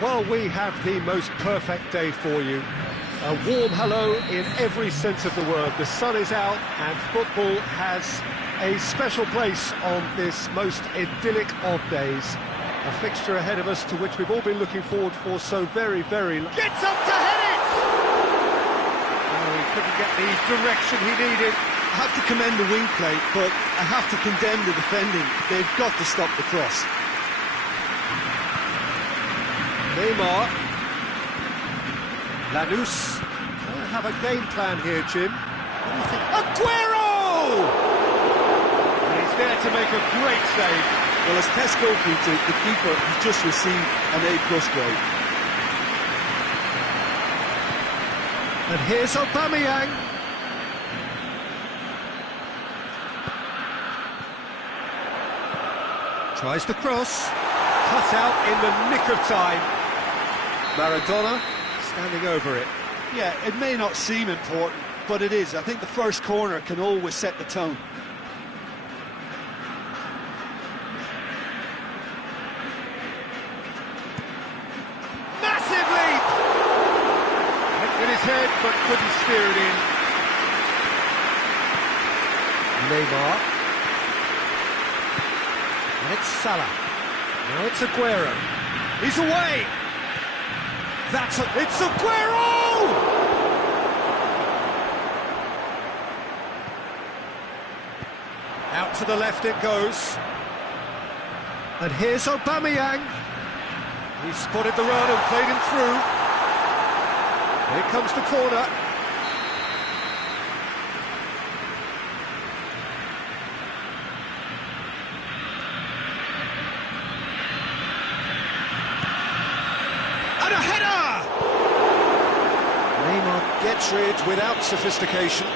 Well, we have the most perfect day for you. A warm hello in every sense of the word. The sun is out and football has a special place on this most idyllic of days. A fixture ahead of us to which we've all been looking forward for so very, very long. Gets up to head it! Oh, he couldn't get the direction he needed. I have to commend the wing play, but I have to condemn the defending. They've got to stop the cross. Neymar. Lanús. They'll have a game plan here, Jim. What do you think? Aguero! And he's there to make a great save. Well, as test goalkeeper, the keeper has just received an A+ grade. And here's Aubameyang. Tries the cross. Cut out in the nick of time. Maradona standing over it. Yeah, it may not seem important, but it is. I think the first corner can always set the tone. Massive leap! Went with his head, but couldn't steer it in. Neymar. And it's Salah. Now it's Aguero. He's away! It's Aguero! Out to the left it goes. And here's Aubameyang. He spotted the run and played him through. Here comes the corner. And a header! Neymar gets rid without sophistication.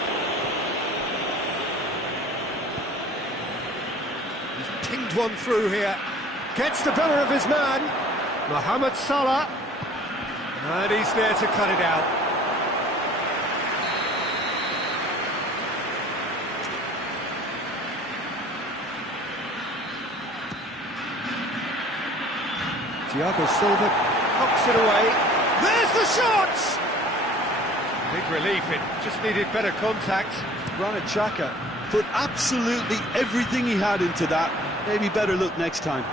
He's pinged one through here. Gets the better of his man. Mohamed Salah. And he's there to cut it out. Thiago Silva knocks it away. There's the shot! Big relief, it just needed better contact. Granit Xhaka put absolutely everything he had into that. Maybe better look next time.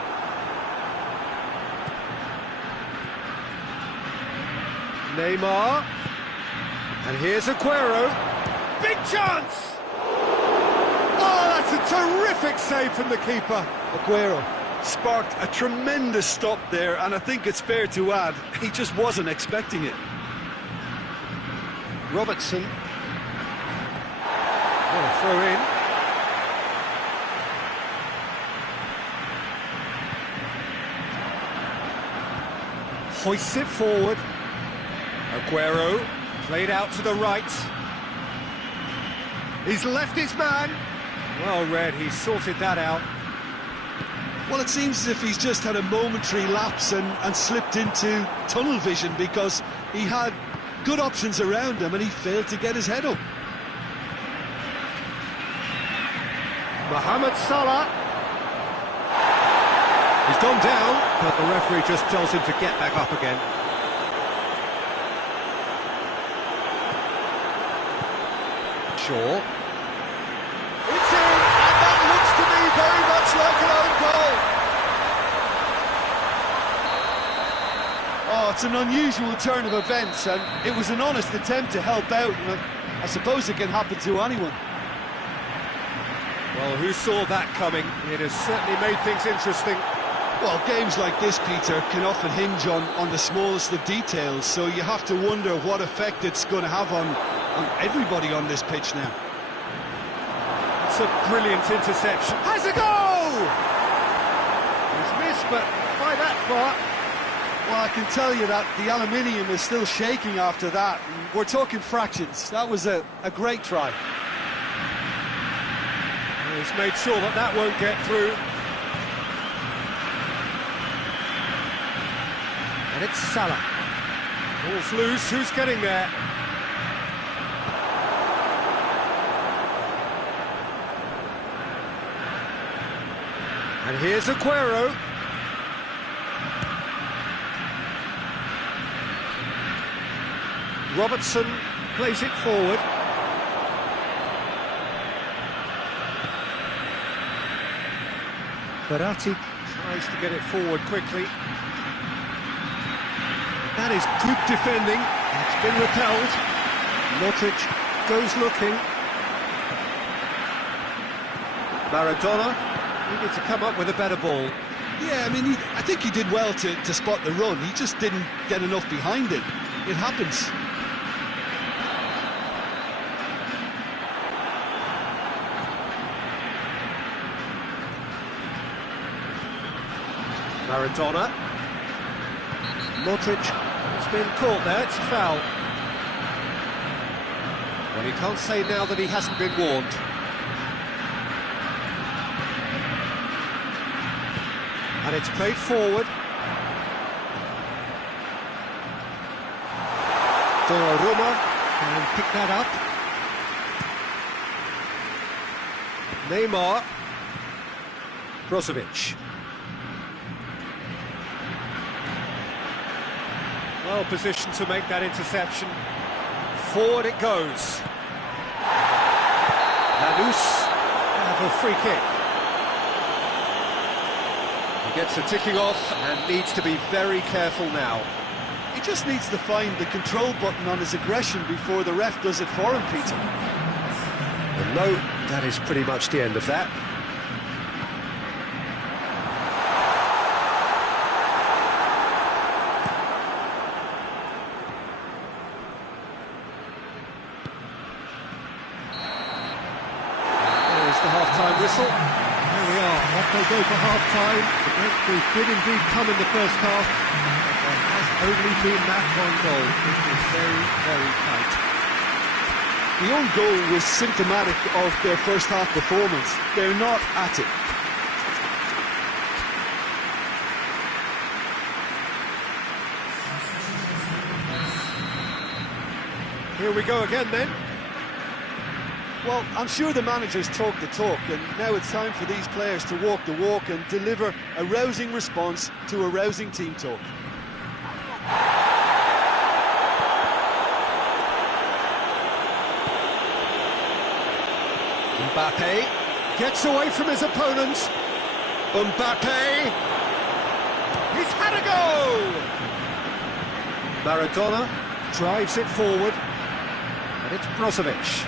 Neymar. And here's Aguero. Big chance! Oh, that's a terrific save from the keeper. Aguero sparked a tremendous stop there, and I think it's fair to add, he just wasn't expecting it. Robertson. What a throw in. Hoists it forward. Aguero played out to the right. He's left his man. Well read, he sorted that out. Well, it seems as if he's just had a momentary lapse and slipped into tunnel vision, because he had good options around him and he failed to get his head up. Mohamed Salah. He's gone down, but the referee just tells him to get back up again. Shaw. It's in, and that looks to me very much like an own goal. Oh, it's an unusual turn of events, and it was an honest attempt to help out. I suppose it can happen to anyone. Well, who saw that coming? It has certainly made things interesting. Well, games like this, Peter, can often hinge on the smallest of details, so you have to wonder what effect it's going to have on everybody on this pitch now. It's a brilliant interception. Has a goal! He's missed, but by that far. Well, I can tell you that the aluminium is still shaking after that. We're talking fractions. That was a great try. He's made sure that that won't get through. And it's Salah. Ball's loose, who's getting there? And here's Aguero. Robertson plays it forward. Barati tries to get it forward quickly. That is good defending. It's been repelled. Modric goes looking. Maradona needed to come up with a better ball. Yeah, I mean, I think he did well to spot the run. He just didn't get enough behind it. It happens. Maradona. Modric has been caught there, it's a foul. Well, you can't say now that he hasn't been warned. And it's played forward. Donnarumma can pick that up. Neymar. Brozovic. Well positioned to make that interception. Forward it goes. Lanús have a free kick. He gets a ticking off and needs to be very careful now. He just needs to find the control button on his aggression before the ref does it for him, Peter. And no, that is pretty much the end of that. The half-time whistle. There we are, off they go for half-time. The breakthrough did indeed come in the first half, but there has only been that one goal. It was very, very tight. The own goal was symptomatic of their first half performance. They're not at it. Here we go again then. Well, I'm sure the managers talk the talk, and now it's time for these players to walk the walk and deliver a rousing response to a rousing team talk. Mbappe gets away from his opponent. Mbappe, he's had a go! Maradona drives it forward, and it's Brozovic.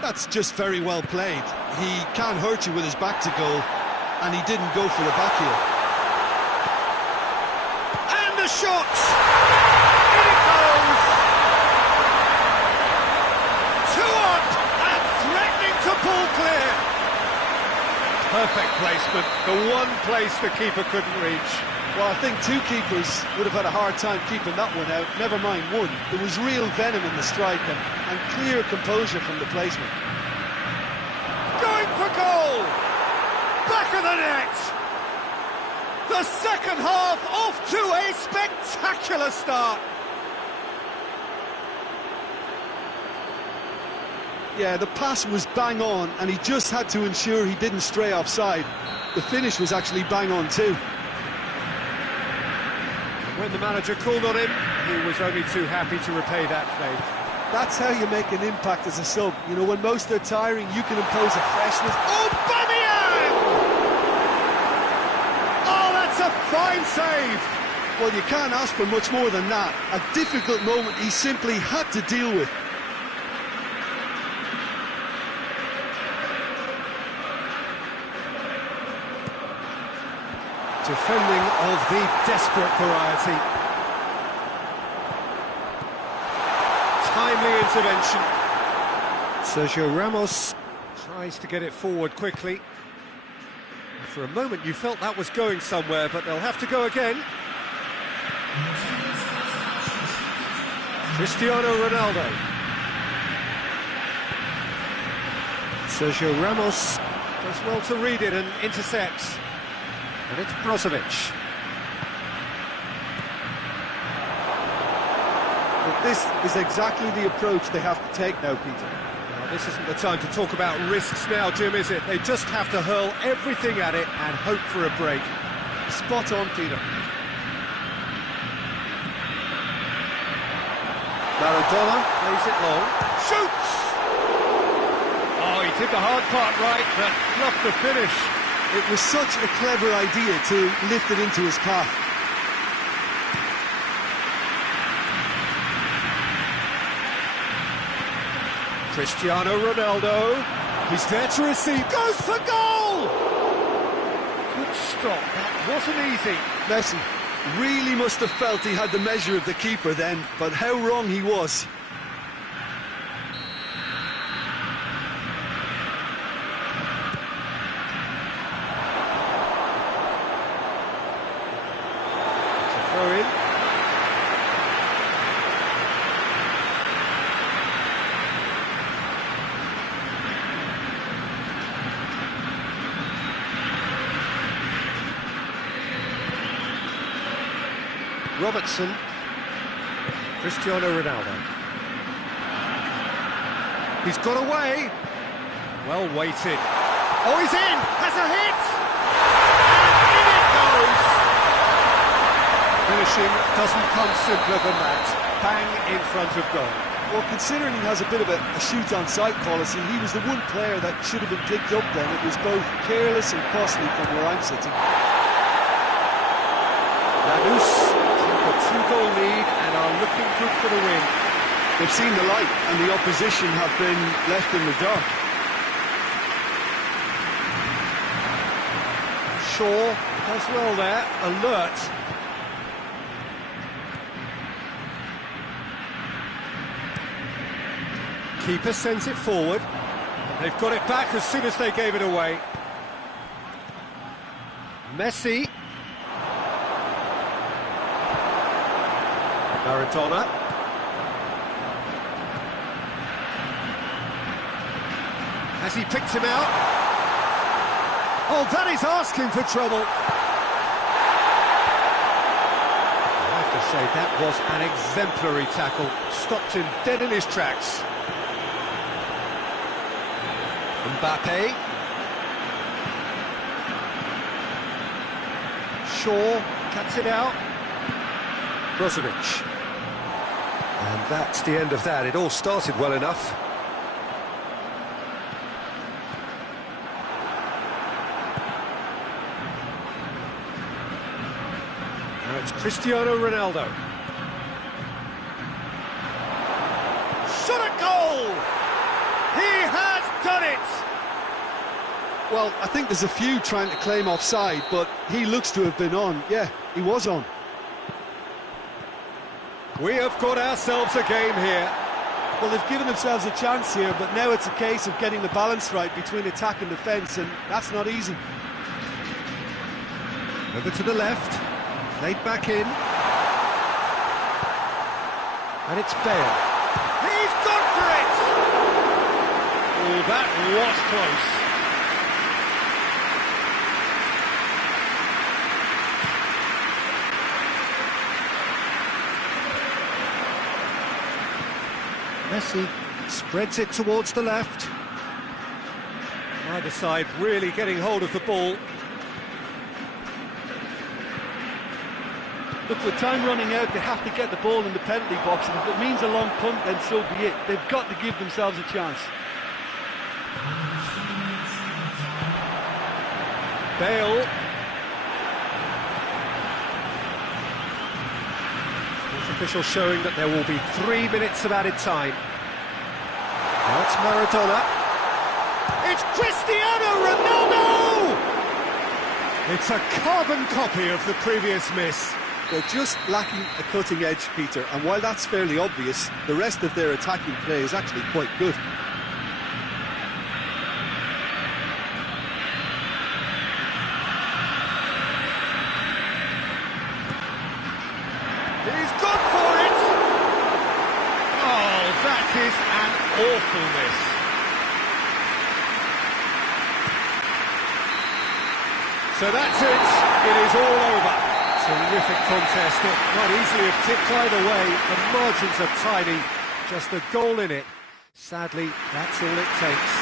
That's just very well played. He can't hurt you with his back to goal, and he didn't go for the back heel. And the shot! In it goes! 2 up and threatening to pull clear. Perfect placement, the one place the keeper couldn't reach. Well, I think 2 keepers would have had a hard time keeping that one out, never mind 1. There was real venom in the strike and clear composure from the placement. Going for goal! Back of the net! The second half off to a spectacular start! Yeah, the pass was bang on, and he just had to ensure he didn't stray offside. The finish was actually bang on too. When the manager called on him, he was only too happy to repay that faith. That's how you make an impact as a sub. You know, when most are tiring, you can impose a freshness. Aubameyang! Oh, that's a fine save! Well, you can't ask for much more than that. A difficult moment he simply had to deal with. Defending of the desperate variety. Timely intervention. Sergio Ramos tries to get it forward quickly. For a moment you felt that was going somewhere, but they'll have to go again. Cristiano Ronaldo. Sergio Ramos does well to read it and intercepts. And it's Brozovic. But this is exactly the approach they have to take now, Peter. This isn't the time to talk about risks now, Jim, is it? They just have to hurl everything at it and hope for a break. Spot on, Peter. Maradona plays it long. Shoots! Oh, he did the hard part right, but fluffed the finish. It was such a clever idea to lift it into his path. Cristiano Ronaldo, he's there to receive, goes for goal! Good stop, that wasn't easy. Messi really must have felt he had the measure of the keeper then, but how wrong he was. It's a throw in. Robertson, Cristiano Ronaldo. He's got away. Well weighted. Oh, he's in! Has a hit! And in it goes! Finishing doesn't come simpler than that. Bang in front of goal. Well, considering he has a bit of a shoot-on-sight policy, he was the one player that should have been picked up then. It was both careless and costly from where I'm sitting. Lanús a two-goal lead and are looking good for the win. They've seen the light and the opposition have been left in the dark. Shaw does well there, alert. Keeper sends it forward. They've got it back as soon as they gave it away. Messi. Maradona. Has he picked him out? Oh, that is asking for trouble. I have to say, that was an exemplary tackle. Stopped him dead in his tracks. Mbappe. Shaw cuts it out. Brozovic. And that's the end of that. It all started well enough. Now it's Cristiano Ronaldo. Shot a goal! He has done it! Well, I think there's a few trying to claim offside, but he looks to have been on. Yeah, he was on. We have got ourselves a game here. Well, they've given themselves a chance here, but now it's a case of getting the balance right between attack and defence, and that's not easy. Over to the left, played back in. And it's Bale. He's gone for it! Oh, that was close. Messi spreads it towards the left. Either side really getting hold of the ball. Look, with time running out, they have to get the ball in the penalty box, and if it means a long punt, then so be it. They've got to give themselves a chance. Bale. Official showing that there will be 3 minutes of added time. Now it's Maradona. It's Cristiano Ronaldo! It's a carbon copy of the previous miss. They're just lacking a cutting edge, Peter, and while that's fairly obvious, the rest of their attacking play is actually quite good. He's gone for it! Oh, that is an awful miss. So that's it. It is all over. Terrific contest that might easily have tipped either way. The margins are tiny. Just a goal in it. Sadly, that's all it takes.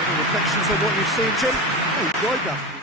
Any reflections on what you've seen, Jim? I enjoyed that.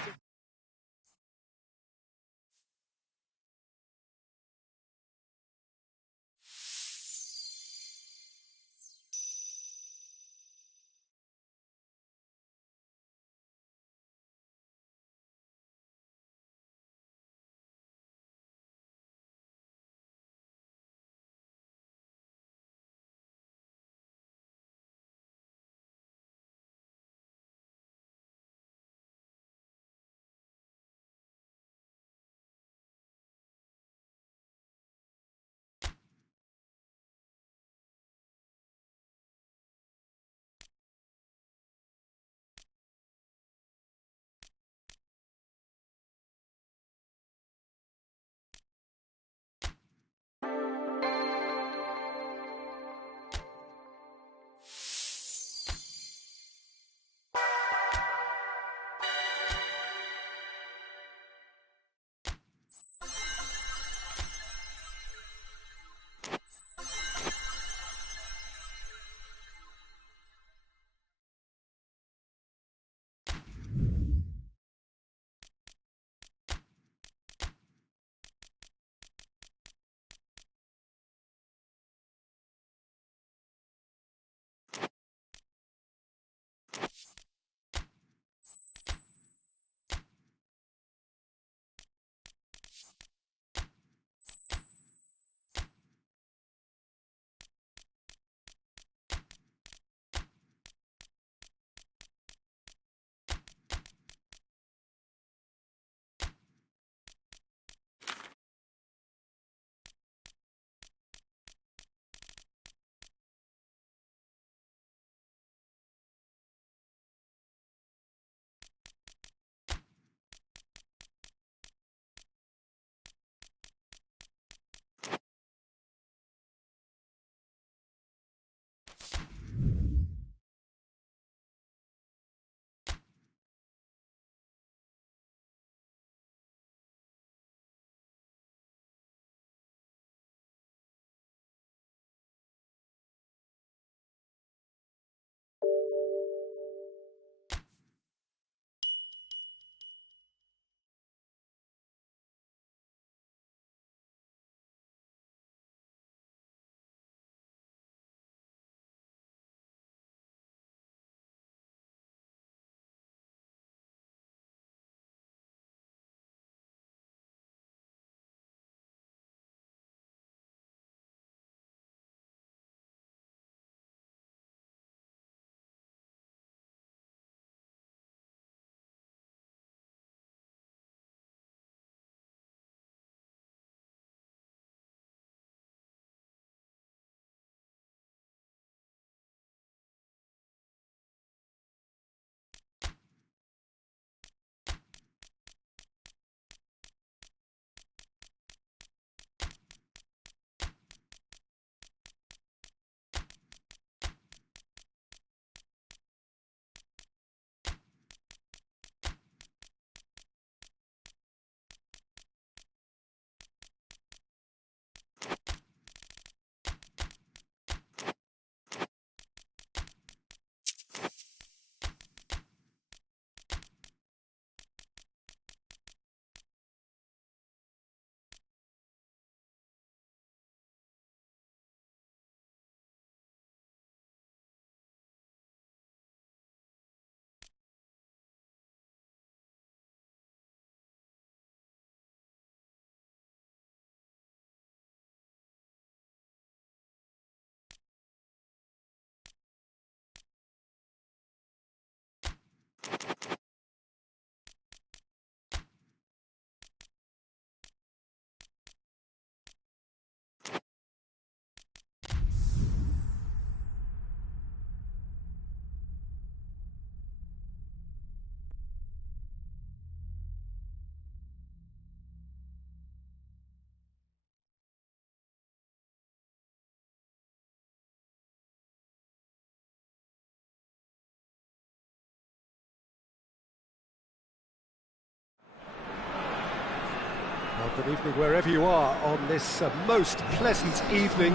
Well, good evening wherever you are on this most pleasant evening.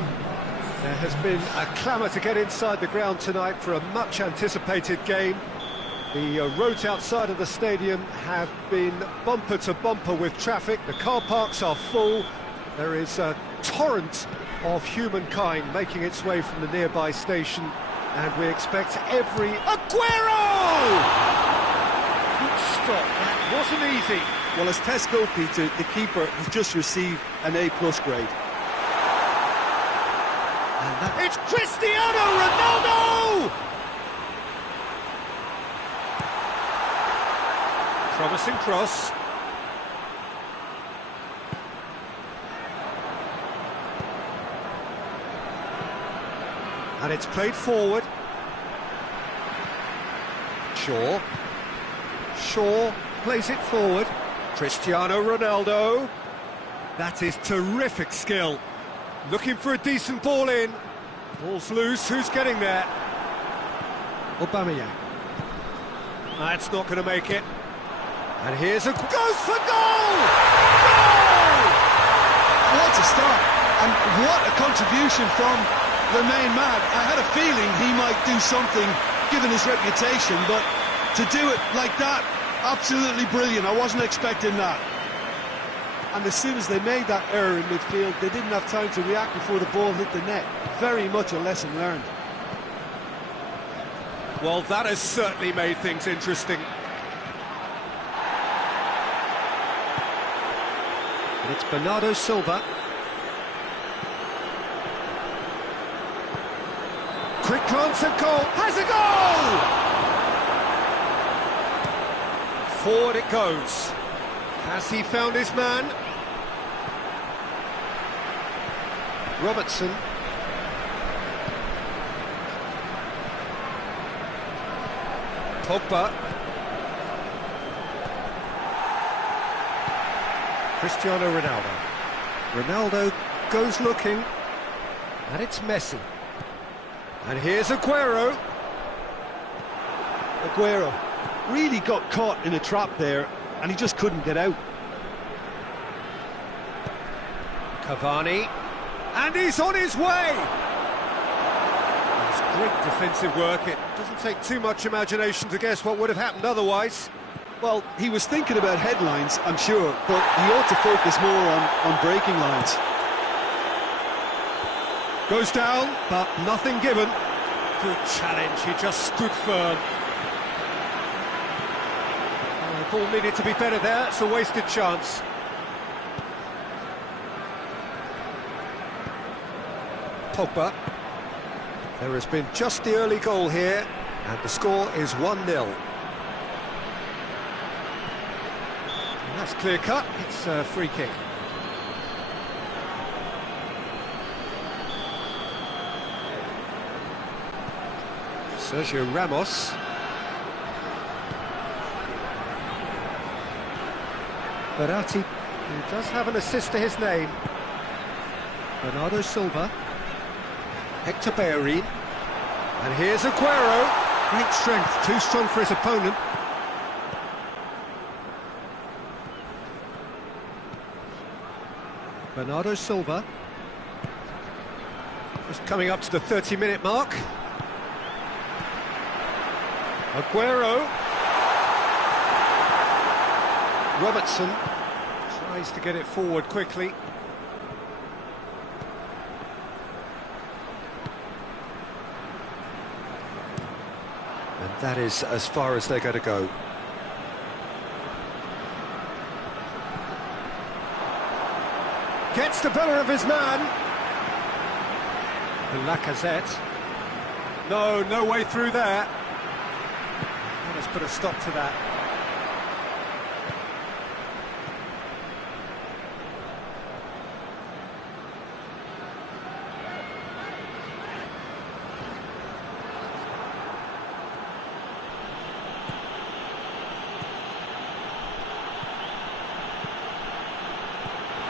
There has been a clamour to get inside the ground tonight for a much-anticipated game. The roads outside of the stadium have been bumper to bumper with traffic. The car parks are full. There is a torrent of humankind making its way from the nearby station, and we expect every... Aguero! Good stop, that wasn't easy. Well, as test goalkeeper, the keeper has just received an A+ grade. And it's Cristiano Ronaldo! Promising cross. And it's played forward. Shaw plays it forward. Cristiano Ronaldo. That is terrific skill. Looking for a decent ball in. Ball's loose, who's getting there? Aubameyang. That's not going to make it. And here's a... goes for goal! Goal! What a start, and what a contribution from the main man. I had a feeling he might do something, given his reputation, but to do it like that, absolutely brilliant. I wasn't expecting that. And as soon as they made that error in midfield, they didn't have time to react before the ball hit the net. Very much a lesson learned. Well, that has certainly made things interesting. And it's Bernardo Silva. Quick glance at goal. Has a goal! Forward it goes. Has he found his man? Robertson. Pogba. Cristiano Ronaldo. Ronaldo goes looking. And it's Messi. And here's Aguero. Aguero really got caught in a trap there, and he just couldn't get out. Cavani, and he's on his way! It's great defensive work. It doesn't take too much imagination to guess what would have happened otherwise. Well, he was thinking about headlines, I'm sure, but he ought to focus more on breaking lines. Goes down, but nothing given. Good challenge, he just stood firm. The ball needed to be better there, it's a wasted chance. Pogba. There has been just the early goal here, and the score is 1-0. And that's clear cut, it's a free kick. Sergio Ramos. Verratti, who does have an assist to his name. Bernardo Silva. Hector Bellerin. And here's Aguero. Great strength, too strong for his opponent. Bernardo Silva. Just coming up to the 30-minute mark. Aguero. Robertson tries to get it forward quickly. And that is as far as they're going to go. Gets the better of his man. And Lacazette. No way through there. Let's put a stop to that.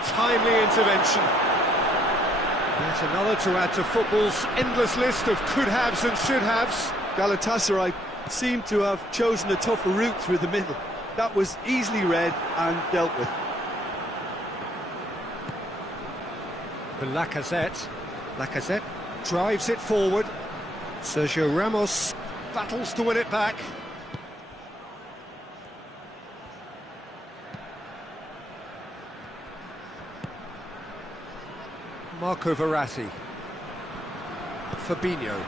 Timely intervention. That's another to add to football's endless list of could-haves and should-haves. Galatasaray seemed to have chosen a tougher route through the middle. That was easily read and dealt with. The Lacazette. drives it forward. Sergio Ramos battles to win it back. Marco Verratti. Fabinho.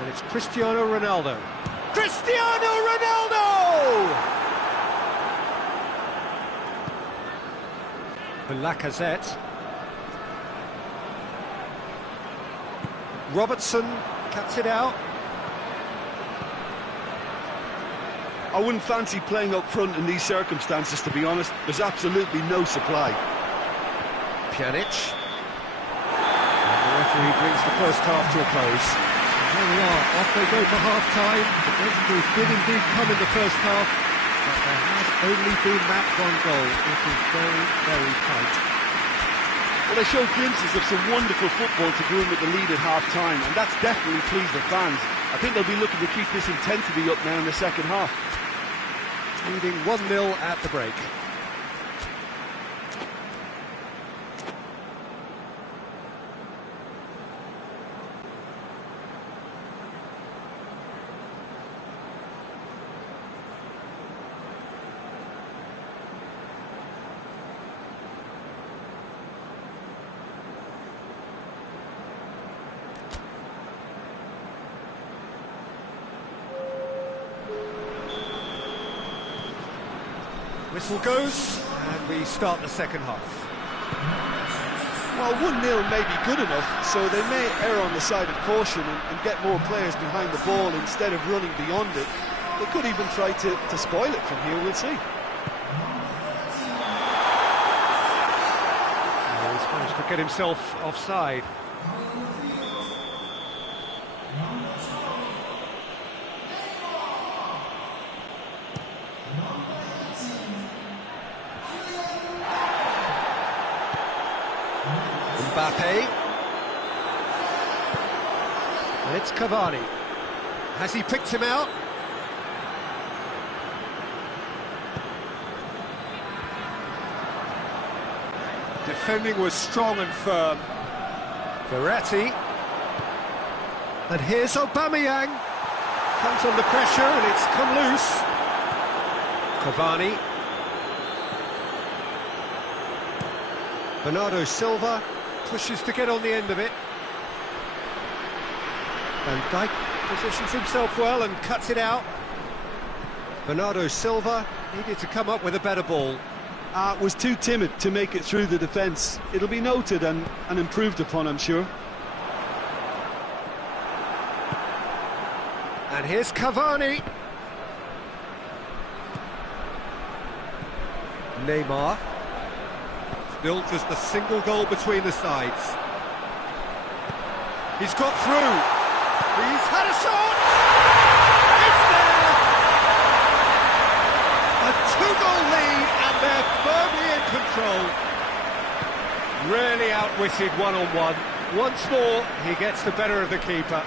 And it's Cristiano Ronaldo. Cristiano Ronaldo! Lacazette. Robertson cuts it out. I wouldn't fancy playing up front in these circumstances, to be honest. There's absolutely no supply. Pjanic. And the referee brings the first half to a close. And here we are, off they go for half-time. The breakthrough did indeed come in the first half, but there has only been that one goal. It is very, very tight. Well, they showed glimpses of some wonderful football to go in with the lead at half-time, and that's definitely pleased the fans. I think they'll be looking to keep this intensity up now in the second half. Leading 1-0 at the break. Whistle goes, and we start the second half. Well, 1-0 may be good enough, so they may err on the side of caution and get more players behind the ball instead of running beyond it. They could even try to spoil it from here, we'll see. He's managed to get himself offside. Mbappe. And it's Cavani. Has he picked him out? Defending was strong and firm. Verratti. And here's Aubameyang. Comes under pressure and it's come loose. Cavani. Bernardo Silva pushes to get on the end of it. Van Dijk positions himself well and cuts it out. Bernardo Silva needed to come up with a better ball. Was too timid to make it through the defence. It'll be noted and improved upon, I'm sure. And here's Cavani. Neymar. Still just a single goal between the sides. He's got through. He's had a shot. It's there. A two-goal lead and they're firmly in control. Really outwitted one-on-one. Once more, he gets the better of the keeper.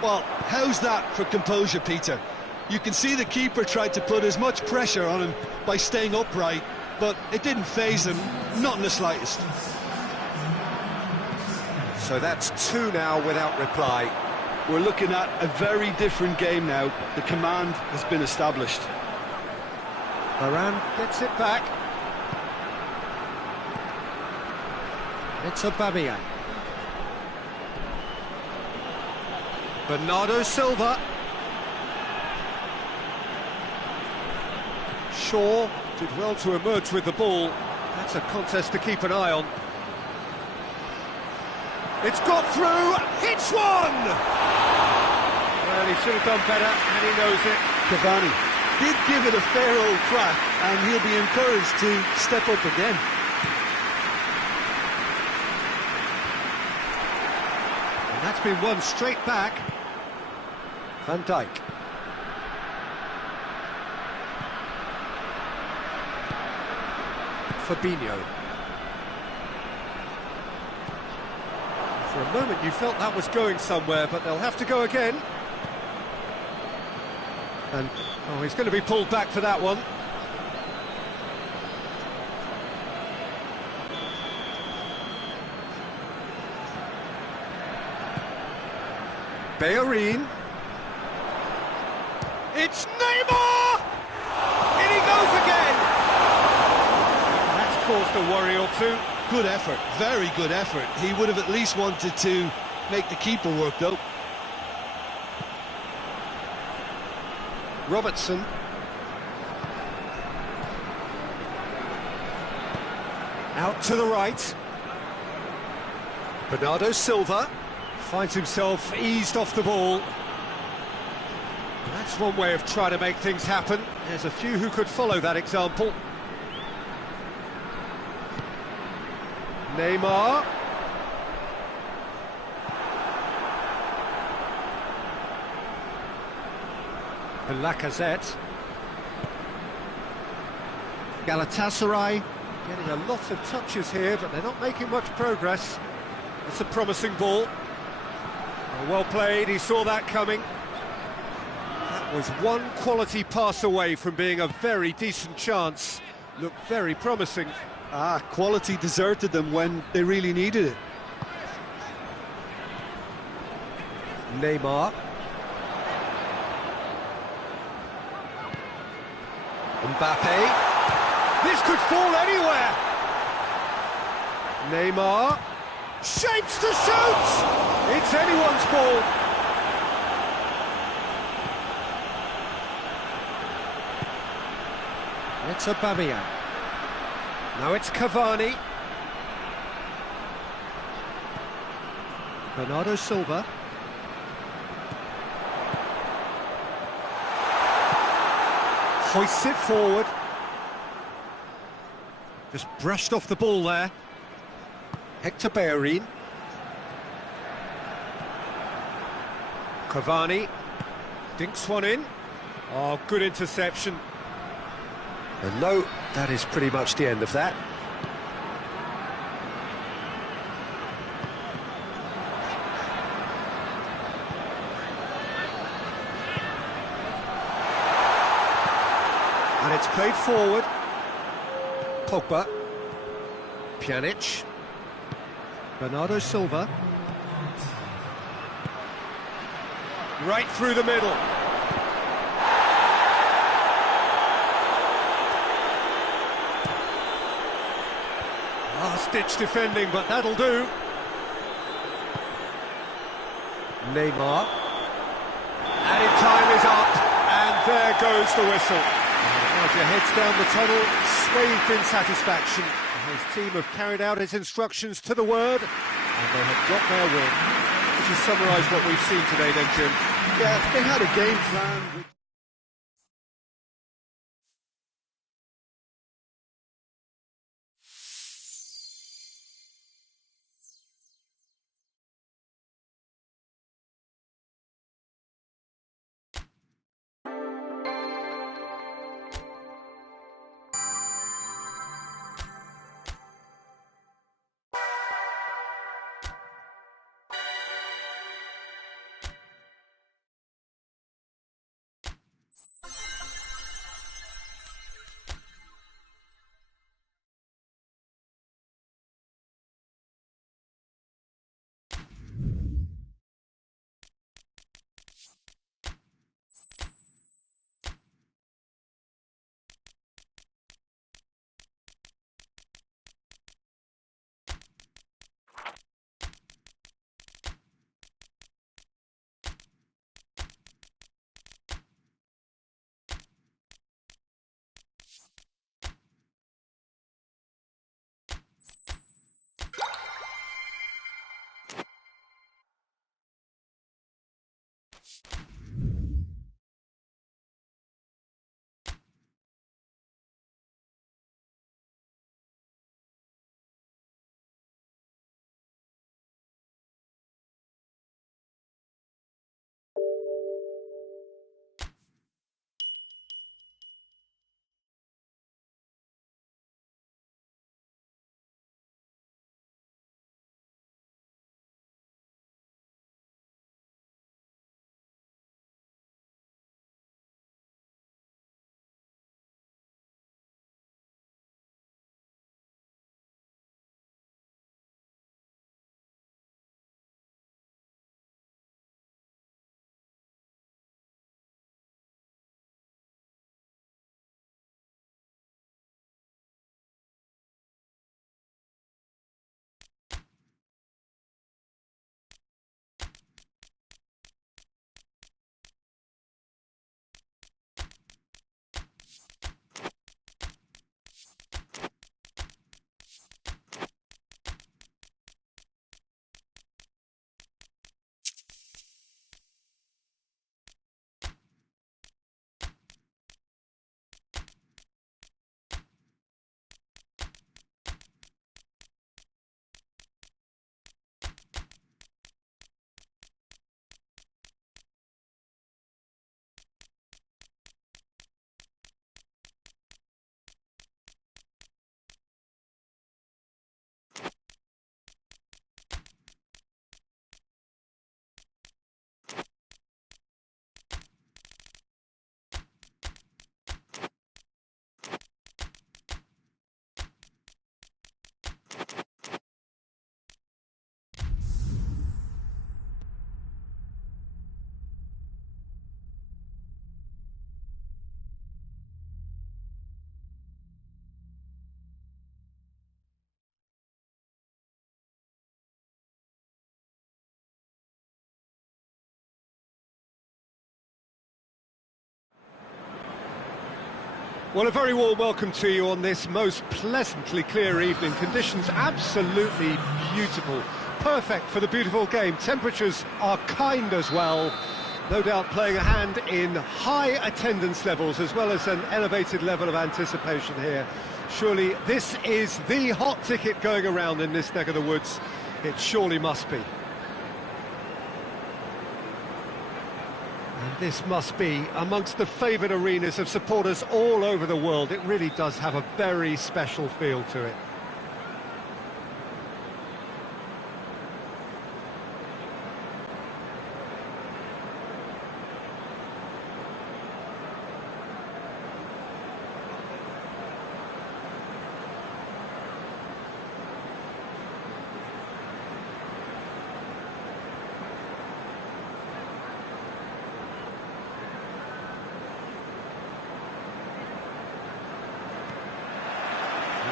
Well, how's that for composure, Peter? You can see the keeper tried to put as much pressure on him by staying upright, but it didn't faze him, not in the slightest. So that's two now without reply. We're looking at a very different game now. The command has been established. Varane gets it back. It's Aubameyang. Bernardo Silva. Shaw did well to emerge with the ball. That's a contest to keep an eye on. It's got through, hits one! Well, he should have done better, and he knows it. Cavani did give it a fair old crack, and he'll be encouraged to step up again. And that's been won straight back. Van Dijk. Fabinho. For a moment you felt that was going somewhere, but they'll have to go again. And, oh, he's going to be pulled back for that one. Bellerin. It's Neymar! In he goes again! That's caused a worry or two. Good effort, very good effort. He would have at least wanted to make the keeper work, though. Robertson. Out to the right. Bernardo Silva finds himself eased off the ball. That's one way of trying to make things happen. There's a few who could follow that example. Neymar. And Lacazette. Galatasaray getting a lot of touches here, but they're not making much progress. It's a promising ball. Well played, he saw that coming. That was one quality pass away from being a very decent chance. Looked very promising. Quality deserted them when they really needed it. Neymar. Mbappe. This could fall anywhere. Neymar. Shapes to shoot! It's anyone's ball. It's Aubameyang. Now it's Cavani. Bernardo Silva. Hoists it forward. Just brushed off the ball there. Hector Bellerin. Cavani. Dinks one in. Oh, good interception. And no, that is pretty much the end of that. And it's played forward. Pogba. Pjanic. Bernardo Silva. Right through the middle. Last-ditch defending, but that'll do. Neymar. Added time is up, and there goes the whistle. Roger heads down the tunnel, swathed in satisfaction. His team have carried out his instructions to the word, and they have got their win. Would you summarise what we've seen today then, Jim? Yeah, they had a game plan. Well, a very warm welcome to you on this most pleasantly clear evening. Conditions absolutely beautiful, perfect for the beautiful game. Temperatures are kind as well, no doubt playing a hand in high attendance levels as well as an elevated level of anticipation here. Surely this is the hot ticket going around in this neck of the woods. It surely must be. And this must be amongst the favoured arenas of supporters all over the world. It really does have a very special feel to it.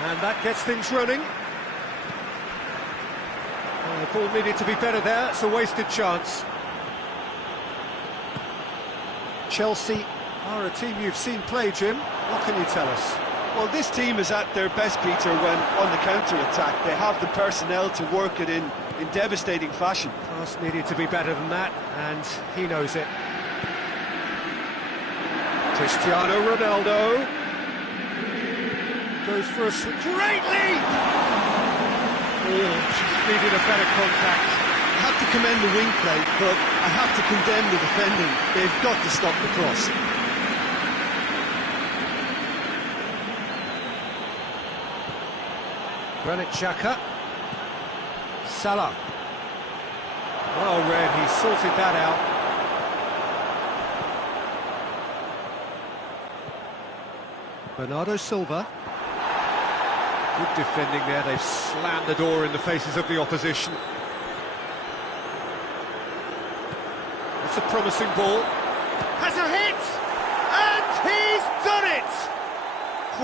And that gets things running. The ball needed to be better there, it's a wasted chance. Chelsea are a team you've seen play, Jim. What can you tell us? Well, this team is at their best, Peter, when on the counter-attack. They have the personnel to work it in devastating fashion. Pass needed to be better than that, and he knows it. Cristiano Ronaldo goes for a great leap! Oh, she's needed a better contact. I have to commend the wing play, but I have to condemn the defending. They've got to stop the cross. Granit Xhaka. Salah. Well read, he sorted that out. Bernardo Silva. Good defending there, they've slammed the door in the faces of the opposition. That's a promising ball. Has a hit! And he's done it!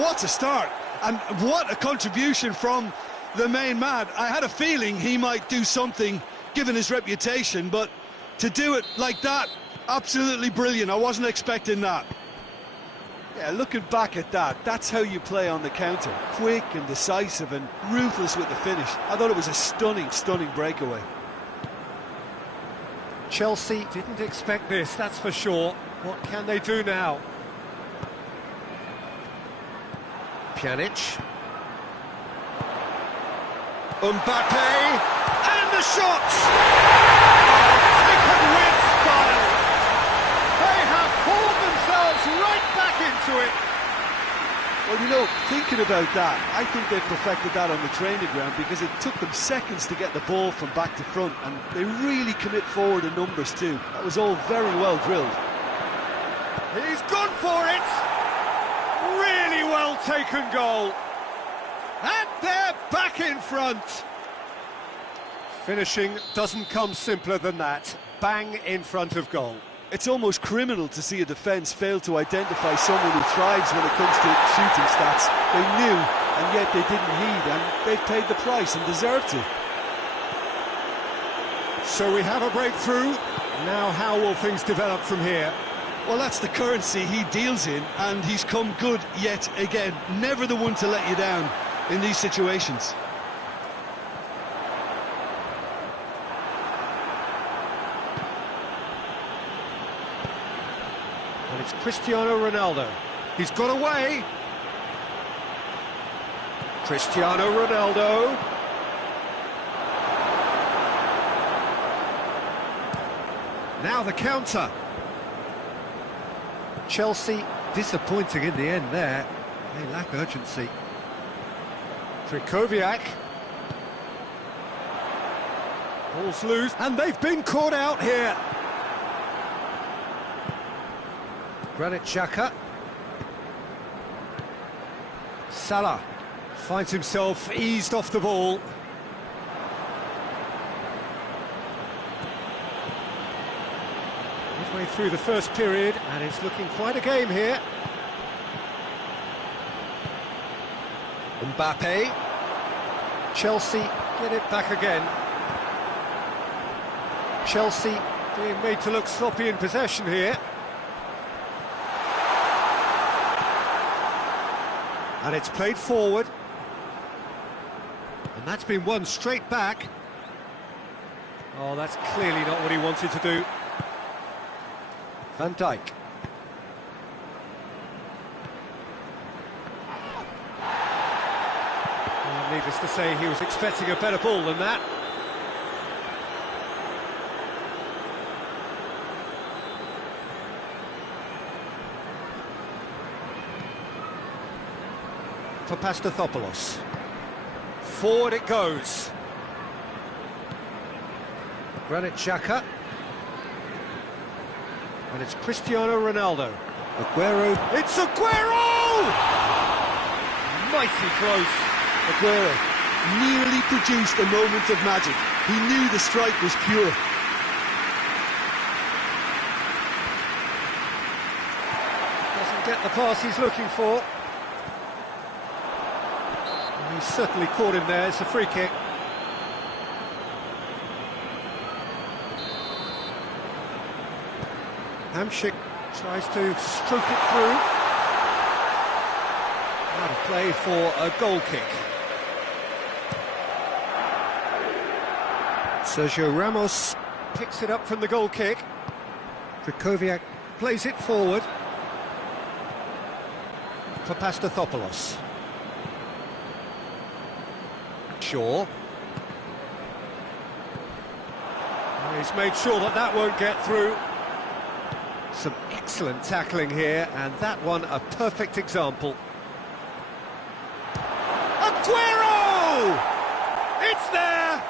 What a start! And what a contribution from the main man. I had a feeling he might do something, given his reputation, but to do it like that, absolutely brilliant. I wasn't expecting that. Yeah, looking back at that, that's how you play on the counter. Quick and decisive and ruthless with the finish. I thought it was a stunning, stunning breakaway. Chelsea didn't expect this, that's for sure. What can they do now? Pjanic. Mbappe. And the shot! Taken with style. They have pulled themselves right back into it. Well, you know, thinking about that, I think they perfected that on the training ground because it took them seconds to get the ball from back to front, and they really commit forward in numbers too. That was all very well drilled. He's gone for it! Really well taken goal. And they're back in front. Finishing doesn't come simpler than that. Bang in front of goal. It's almost criminal to see a defence fail to identify someone who thrives when it comes to shooting stats. They knew, and yet they didn't heed, and they've paid the price and deserve to. So we have a breakthrough. Now how will things develop from here? Well, that's the currency he deals in, and he's come good yet again. Never the one to let you down in these situations. And it's Cristiano Ronaldo. He's got away. Cristiano Ronaldo. Now the counter. Chelsea disappointing in the end there. They lack urgency. Krychowiak. Ball's loose, and they've been caught out here. Granit Xhaka. Salah finds himself eased off the ball. Midway through the first period, and it's looking quite a game here. Mbappe. Chelsea get it back again. Chelsea being made to look sloppy in possession here. And it's played forward. And that's been won straight back. Oh, that's clearly not what he wanted to do. Van Dijk. Well, needless to say, he was expecting a better ball than that. For Pastathopoulos. Forward it goes. Granit Xhaka. And it's Cristiano Ronaldo. Aguero. It's Aguero! Mighty close. Aguero nearly produced a moment of magic. He knew the strike was pure. Doesn't get the pass he's looking for. And he's certainly caught him there. It's a free kick. Hamsik tries to stroke it through. Out of play for a goal kick. Sergio Ramos picks it up from the goal kick. Krychowiak plays it forward for Pastathopoulos. Shaw. He's made sure that that won't get through. Some excellent tackling here, and that one a perfect example. Aguero! It's there!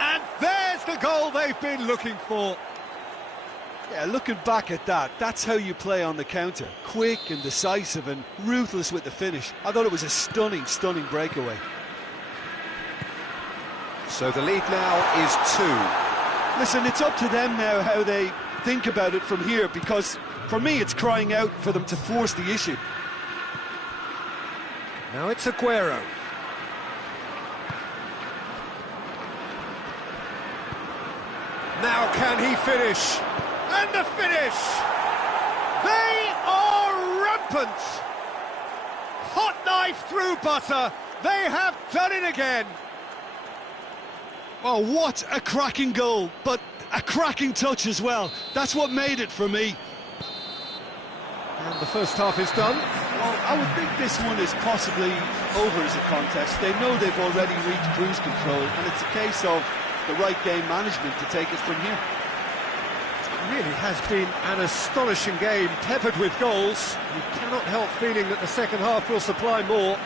And there's the goal they've been looking for. Yeah, looking back at that, that's how you play on the counter. Quick and decisive and ruthless with the finish. I thought it was a stunning, stunning breakaway. So the lead now is 2. Listen, it's up to them now how they think about it from here, because for me it's crying out for them to force the issue. Now it's Aguero. Now can he finish? And the finish! They are rampant! Hot knife through butter. They have done it again. Oh, what a cracking goal, but a cracking touch as well. That's what made it for me. And the first half is done. Well, I would think this one is possibly over as a contest. They know they've already reached cruise control, and it's a case of the right game management to take it from here. It really has been an astonishing game, peppered with goals. You cannot help feeling that the second half will supply more.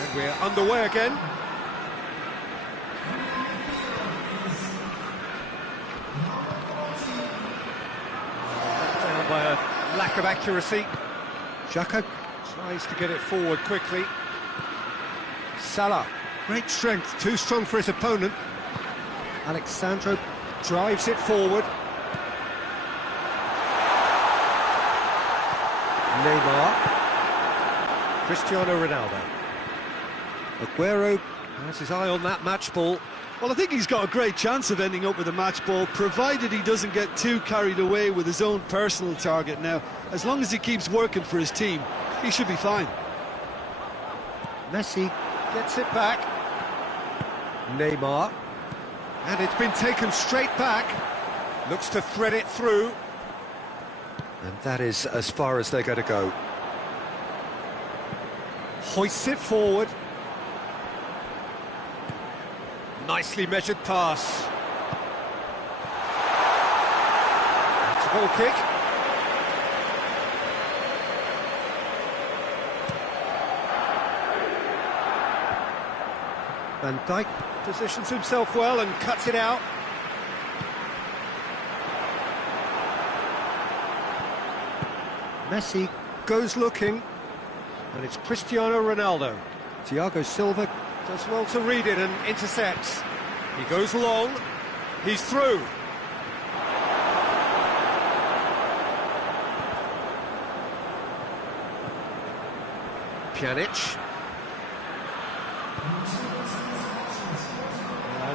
And we're underway again. Down by a lack of accuracy. Xhaka tries to get it forward quickly. Salah, great strength, too strong for his opponent. Alexandro drives it forward. Neymar. Cristiano Ronaldo. Aguero has his eye on that match ball. Well, I think he's got a great chance of ending up with a match ball, provided he doesn't get too carried away with his own personal target now. As long as he keeps working for his team, he should be fine. Messi gets it back. Neymar. And it's been taken straight back. Looks to thread it through. And that is as far as they're going to go. Hoists it forward. Nicely measured pass. It's a goal kick. Van Dijk positions himself well and cuts it out. Messi goes looking, and it's Cristiano Ronaldo. Thiago Silva does well to read it and intercepts. He goes long, he's through. Pjanic.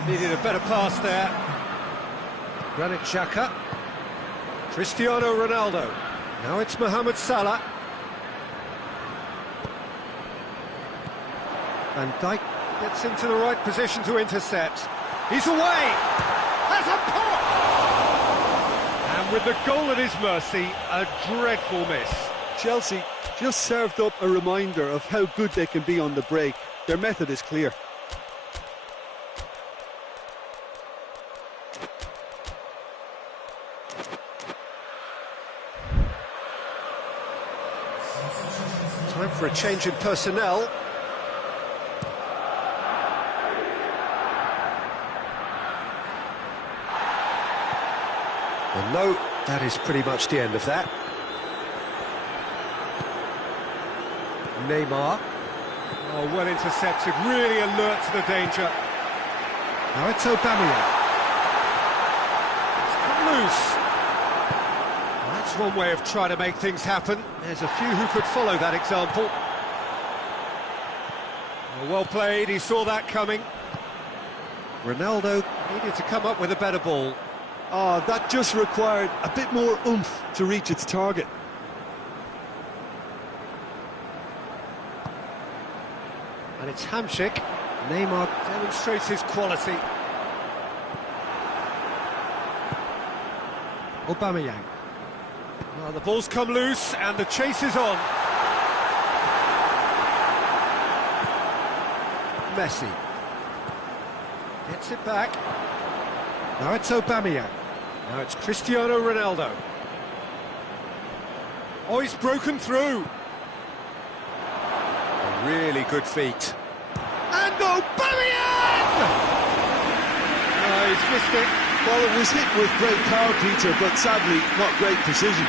Needed a better pass there. Granit Xhaka. Cristiano Ronaldo. Now it's Mohamed Salah. Van Dijk gets into the right position to intercept. He's away! Has a pop! And with the goal at his mercy, a dreadful miss. Chelsea just served up a reminder of how good they can be on the break. Their method is clear. Time for a change in personnel. Well, no, that is pretty much the end of that. Neymar. Oh, well intercepted, really alert to the danger. Now it's Aubameyang. It's come loose. That's one way of trying to make things happen. There's a few who could follow that example. Well played, he saw that coming. Ronaldo needed to come up with a better ball. Oh, that just required a bit more oomph to reach its target. And it's Hamšík. Neymar demonstrates his quality. Aubameyang. Well, the ball's come loose and the chase is on. Messi. Gets it back. Now it's Aubameyang. Now it's Cristiano Ronaldo. Oh, he's broken through. A really good feat. And Aubameyang! Oh, he's missed it. Well, it was hit with great power, Peter, but sadly not great precision.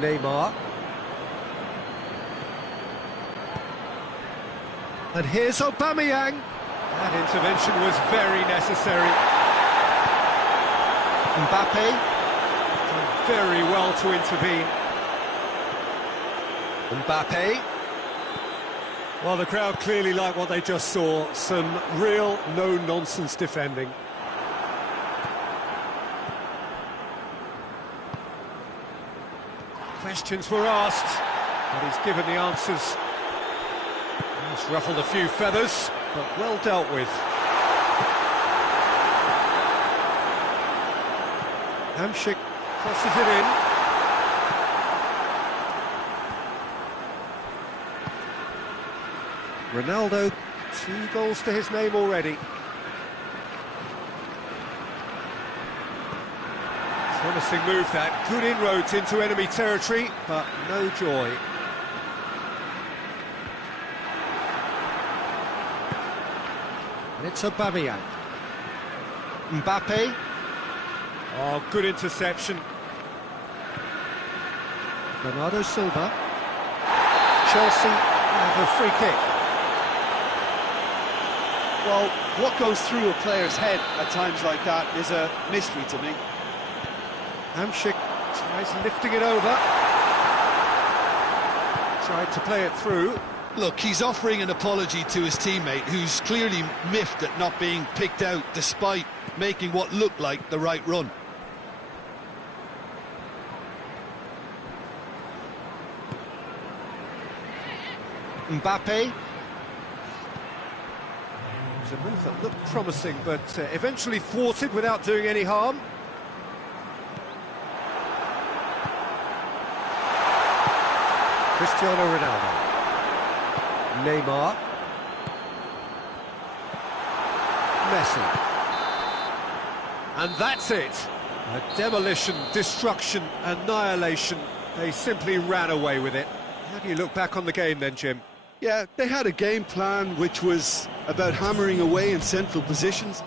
Neymar. And here's Aubameyang. That intervention was very necessary. Mbappe done very well to intervene. Mbappe. Well, the crowd clearly liked what they just saw. Some real no-nonsense defending. Questions were asked, but he's given the answers. He's ruffled a few feathers, but well dealt with. Hamšík crosses it in. Ronaldo, 2 goals to his name already. Promising move that, good inroads into enemy territory, but no joy. And it's Aubameyang. Mbappe. Oh, good interception. Bernardo Silva. Chelsea have a free kick. Well, what goes through a player's head at times like that is a mystery to me. Hamšík tries lifting it over. Tried to play it through. Look, he's offering an apology to his teammate, who's clearly miffed at not being picked out despite making what looked like the right run. Mbappe. It was a move that looked promising, but eventually thwarted without doing any harm. Cristiano Ronaldo. Neymar. Messi. And that's it. A demolition, destruction, annihilation. They simply ran away with it. How do you look back on the game then, Jim? Yeah, they had a game plan which was about hammering away in central positions.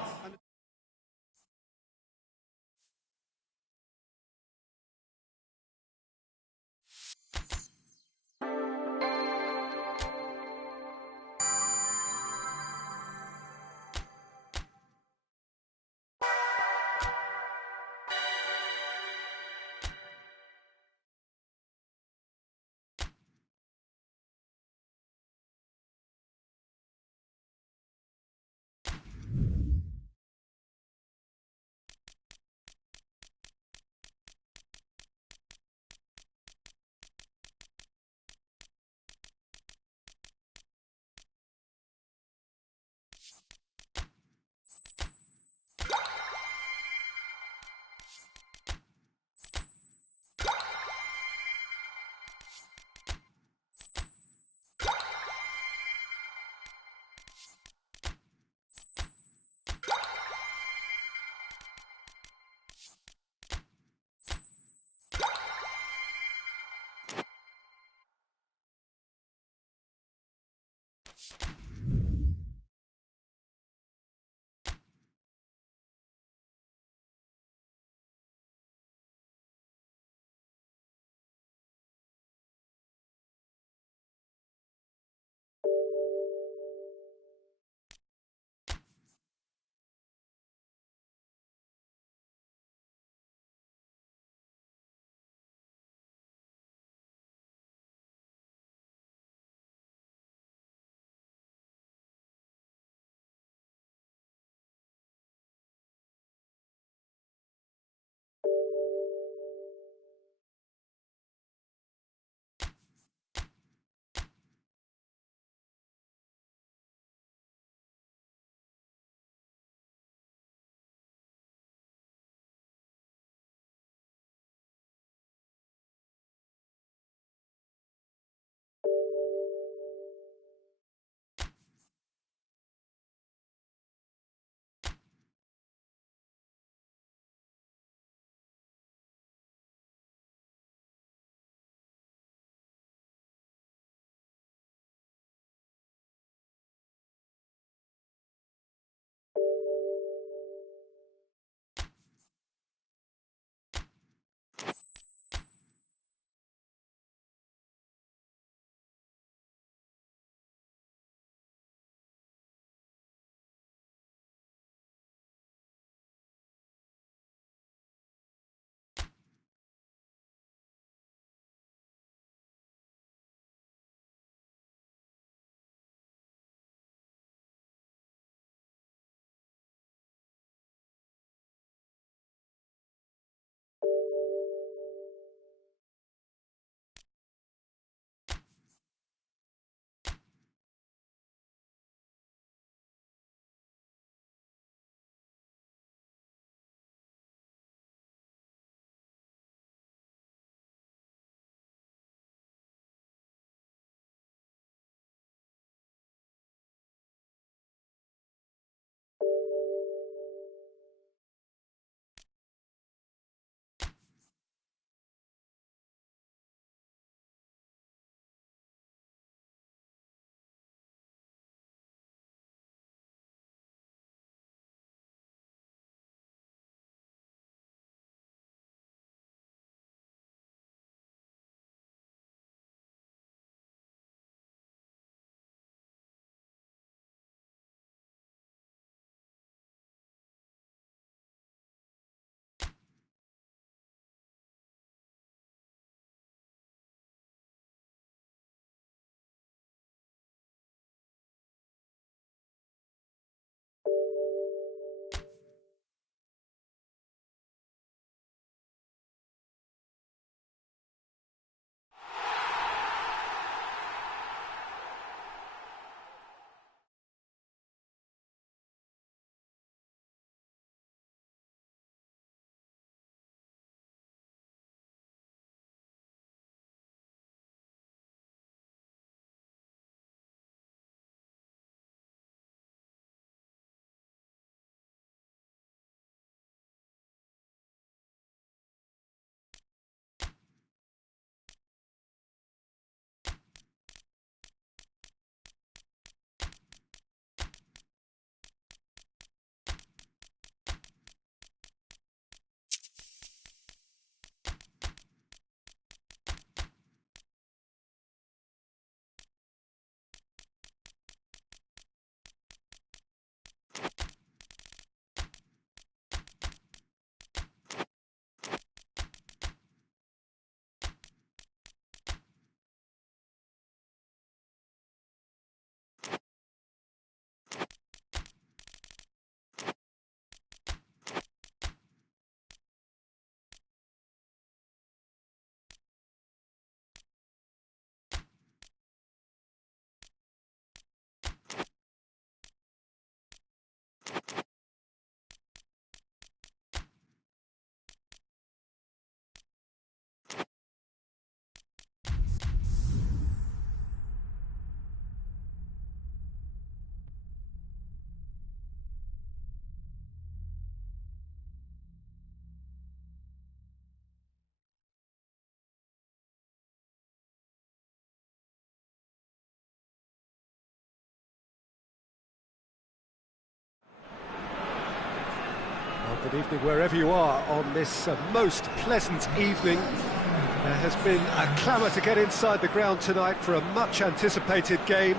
Good evening wherever you are on this most pleasant evening. There has been a clamour to get inside the ground tonight for a much anticipated game.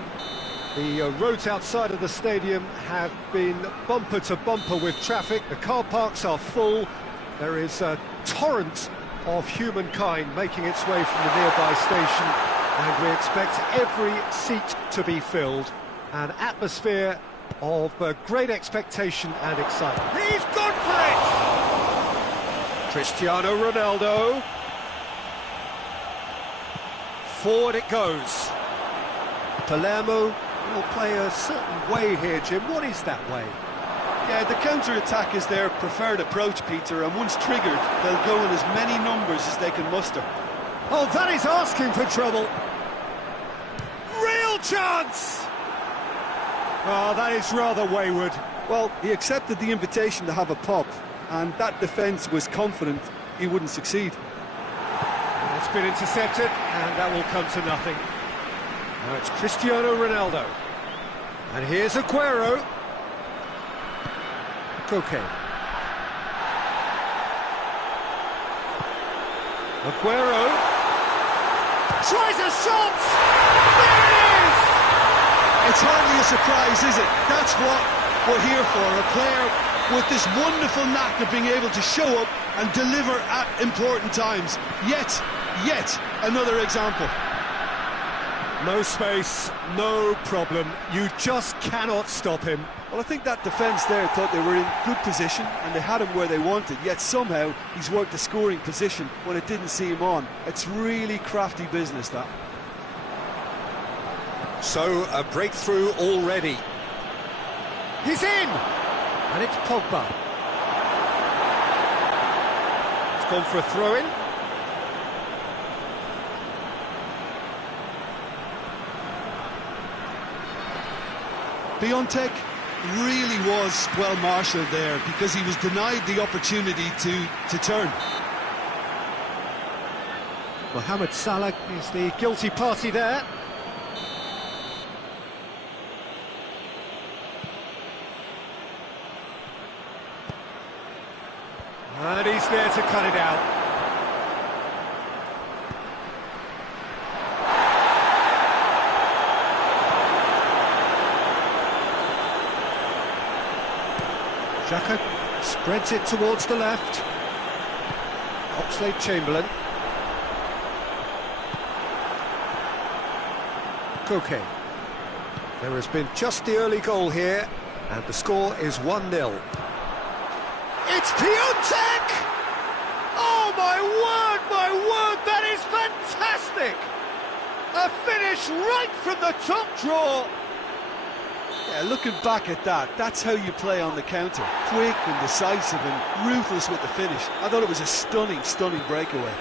The roads outside of the stadium have been bumper to bumper with traffic. The car parks are full. There is a torrent of humankind making its way from the nearby station, and we expect every seat to be filled. An atmosphere of great expectation and excitement. He's gone for it! Cristiano Ronaldo. Forward it goes. Palermo will play a certain way here, Jim. What is that way? Yeah, the counter-attack is their preferred approach, Peter, and once triggered, they'll go in as many numbers as they can muster. Oh, that is asking for trouble. Real chance! Oh, that is rather wayward. Well, he accepted the invitation to have a pop, and that defence was confident he wouldn't succeed. It's been intercepted, and that will come to nothing. Now it's Cristiano Ronaldo. And here's Aguero. Koke. Aguero. Tries a shot! There it is! It's hardly a surprise, is it? That's what we're here for, a player with this wonderful knack of being able to show up and deliver at important times. Yet another example. No space, no problem. You just cannot stop him. Well, I think that defence there thought they were in good position and they had him where they wanted, yet somehow he's worked a scoring position when it didn't see him on. It's really crafty business, that. So, a breakthrough already. He's in! And it's Pogba. It's gone for a throw-in. Piontek really was well marshalled there because he was denied the opportunity to turn. Mohamed Salah is the guilty party there. And he's there to cut it out. Xhaka spreads it towards the left. Oxlade-Chamberlain. Koke. There has been just the early goal here, and the score is 1-0. It's Piontek! Oh, my word, that is fantastic! A finish right from the top draw. Yeah, looking back at that, that's how you play on the counter. Quick and decisive and ruthless with the finish. I thought it was a stunning breakaway.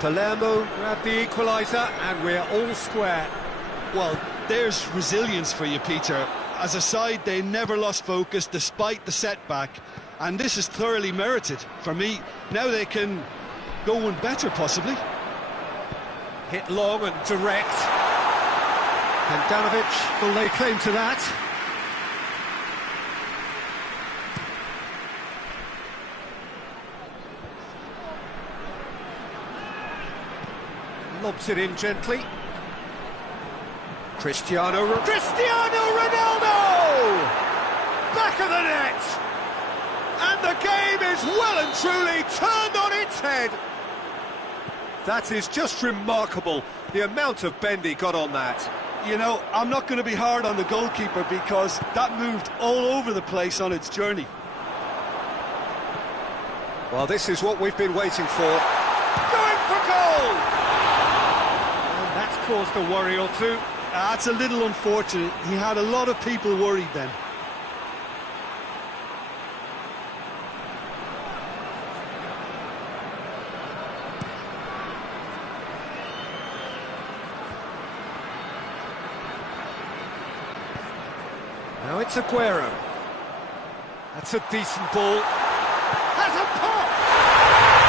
Palermo grabbed the equaliser, and we're all square. Well, there's resilience for you, Peter. As a side, they never lost focus despite the setback, and this is thoroughly merited. For me, now they can go one better, possibly. Hit long and direct. And Danovic will lay claim to that. Lobs it in gently. Cristiano Ronaldo! Back of the net! And the game is well and truly turned on its head. That is just remarkable, the amount of bend he got on that. You know, I'm not going to be hard on the goalkeeper because that moved all over the place on its journey. Well, this is what we've been waiting for. Going for goal! And that's caused a worry or two. That's a little unfortunate. He had a lot of people worried then. Now it's Aguero. That's a decent ball. Has a pop!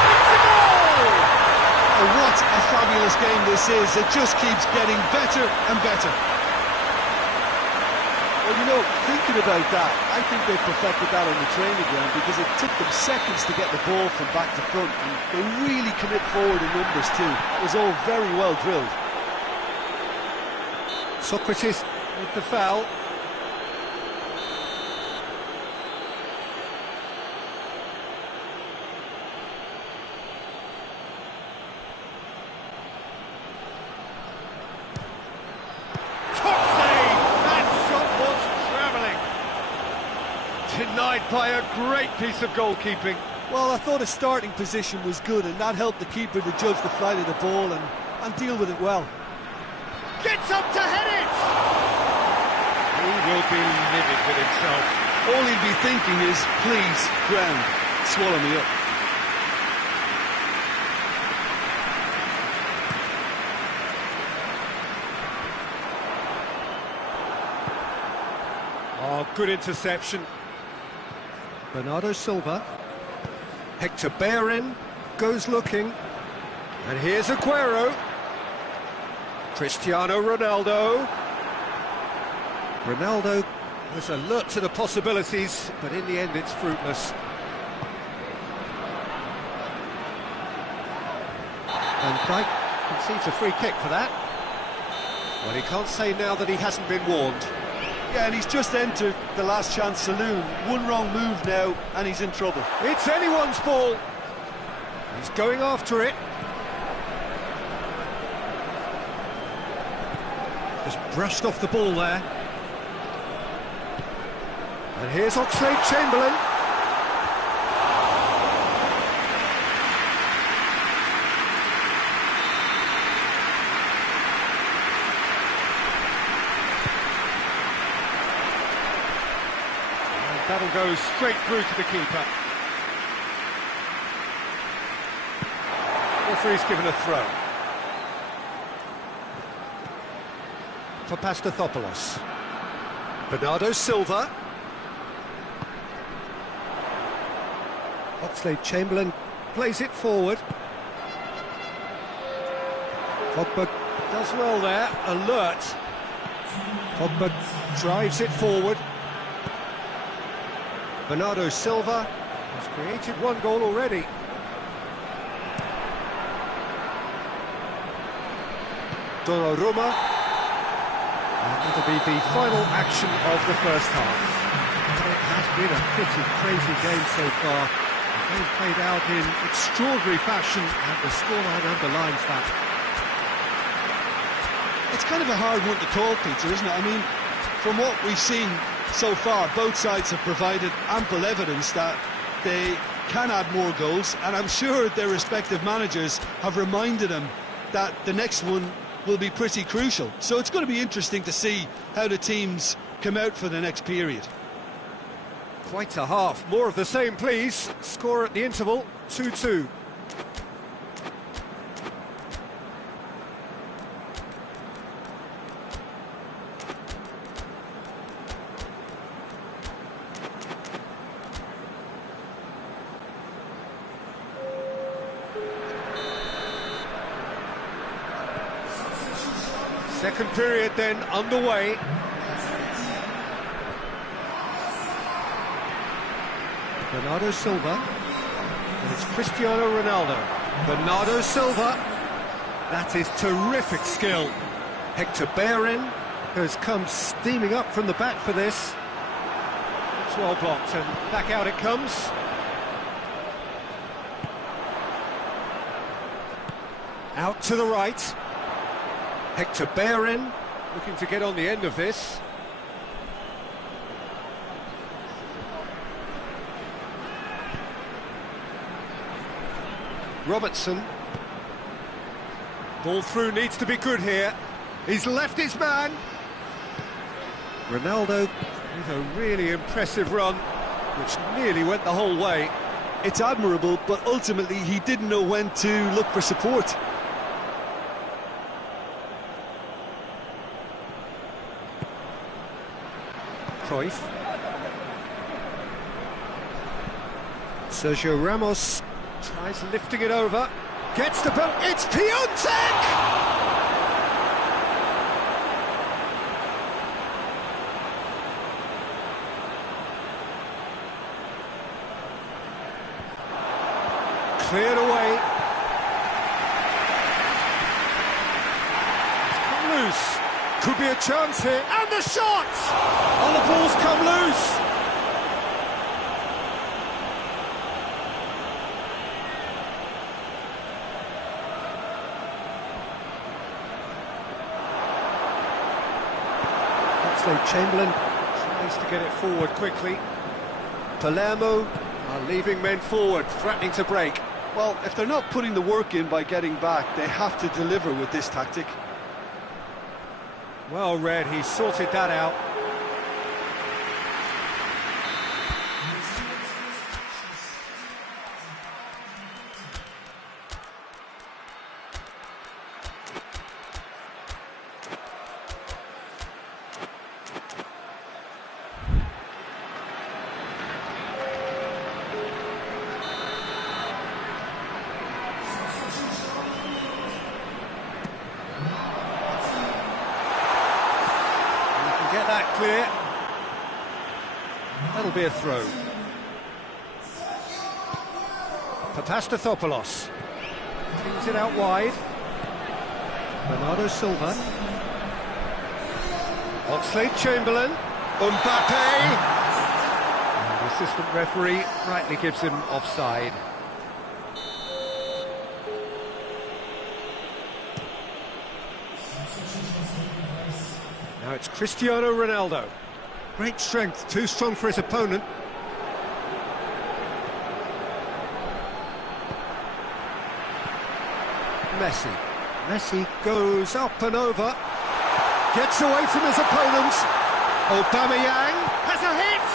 It's a goal! Oh, what a fabulous game this is. It just keeps getting better and better. Well, you know, thinking about that, I think they perfected that on the training ground because it took them seconds to get the ball from back to front. And they really commit forward in numbers too. It was all very well drilled. Socrates with the foul. Denied by a great piece of goalkeeping. Well, I thought his starting position was good, and that helped the keeper to judge the flight of the ball and deal with it well. Gets up to head it! He will be livid with himself. All he'll be thinking is, please, ground, swallow me up. Oh, good interception. Bernardo Silva. Hector Bellerin goes looking. And here's Aguero. Cristiano Ronaldo. Ronaldo was alert to the possibilities, but in the end it's fruitless. Van Dijk concedes a free kick for that. Well, he can't say now that he hasn't been warned. Yeah, and he's just entered the last chance saloon. One wrong move now, and he's in trouble. It's anyone's ball. He's going after it. Just brushed off the ball there. And here's Oxlade-Chamberlain. That'll go straight through to the keeper. Referee's given a throw. For Pastathopoulos. Bernardo Silva. Oxlade-Chamberlain plays it forward. Pogba does well there, alert. Pogba drives it forward. Bernardo Silva has created one goal already. Donnarumma. And it'll be the final action of the first half. It has been a pretty crazy game so far. The game played out in extraordinary fashion, and the scoreline underlines that. It's kind of a hard one to call, Peter, isn't it? I mean, from what we've seen so far, both sides have provided ample evidence that they can add more goals, and I'm sure their respective managers have reminded them that the next one will be pretty crucial. So it's going to be interesting to see how the teams come out for the next period. Quite a half. More of the same, please. Score at the interval, 2-2. Second period then underway. Bernardo Silva. And it's Cristiano Ronaldo. Bernardo Silva. That is terrific skill. Hector Bellerin has come steaming up from the back for this. It's well blocked and back out it comes. Out to the right. Hector Bellerin looking to get on the end of this. Robertson. Ball through needs to be good here. He's left his man. Ronaldo with a really impressive run, which nearly went the whole way. It's admirable, but ultimately he didn't know when to look for support. Cruyff. Sergio Ramos tries lifting it over, gets the ball, it's Piontek! Could be a chance here. And the shot! And the ball's come loose. Chamberlain tries to get it forward quickly. Palermo are leaving men forward, threatening to break. Well, if they're not putting the work in by getting back, they have to deliver with this tactic. Well read, he sorted that out. Get that clear. That'll be a throw. Papastathopoulos brings it out wide. Bernardo Silva. Oxlade-Chamberlain. Mbappe. And the assistant referee rightly gives him offside. Now it's Cristiano Ronaldo. Great strength, too strong for his opponent. Messi goes up and over. Gets away from his opponent. Aubameyang has a hit.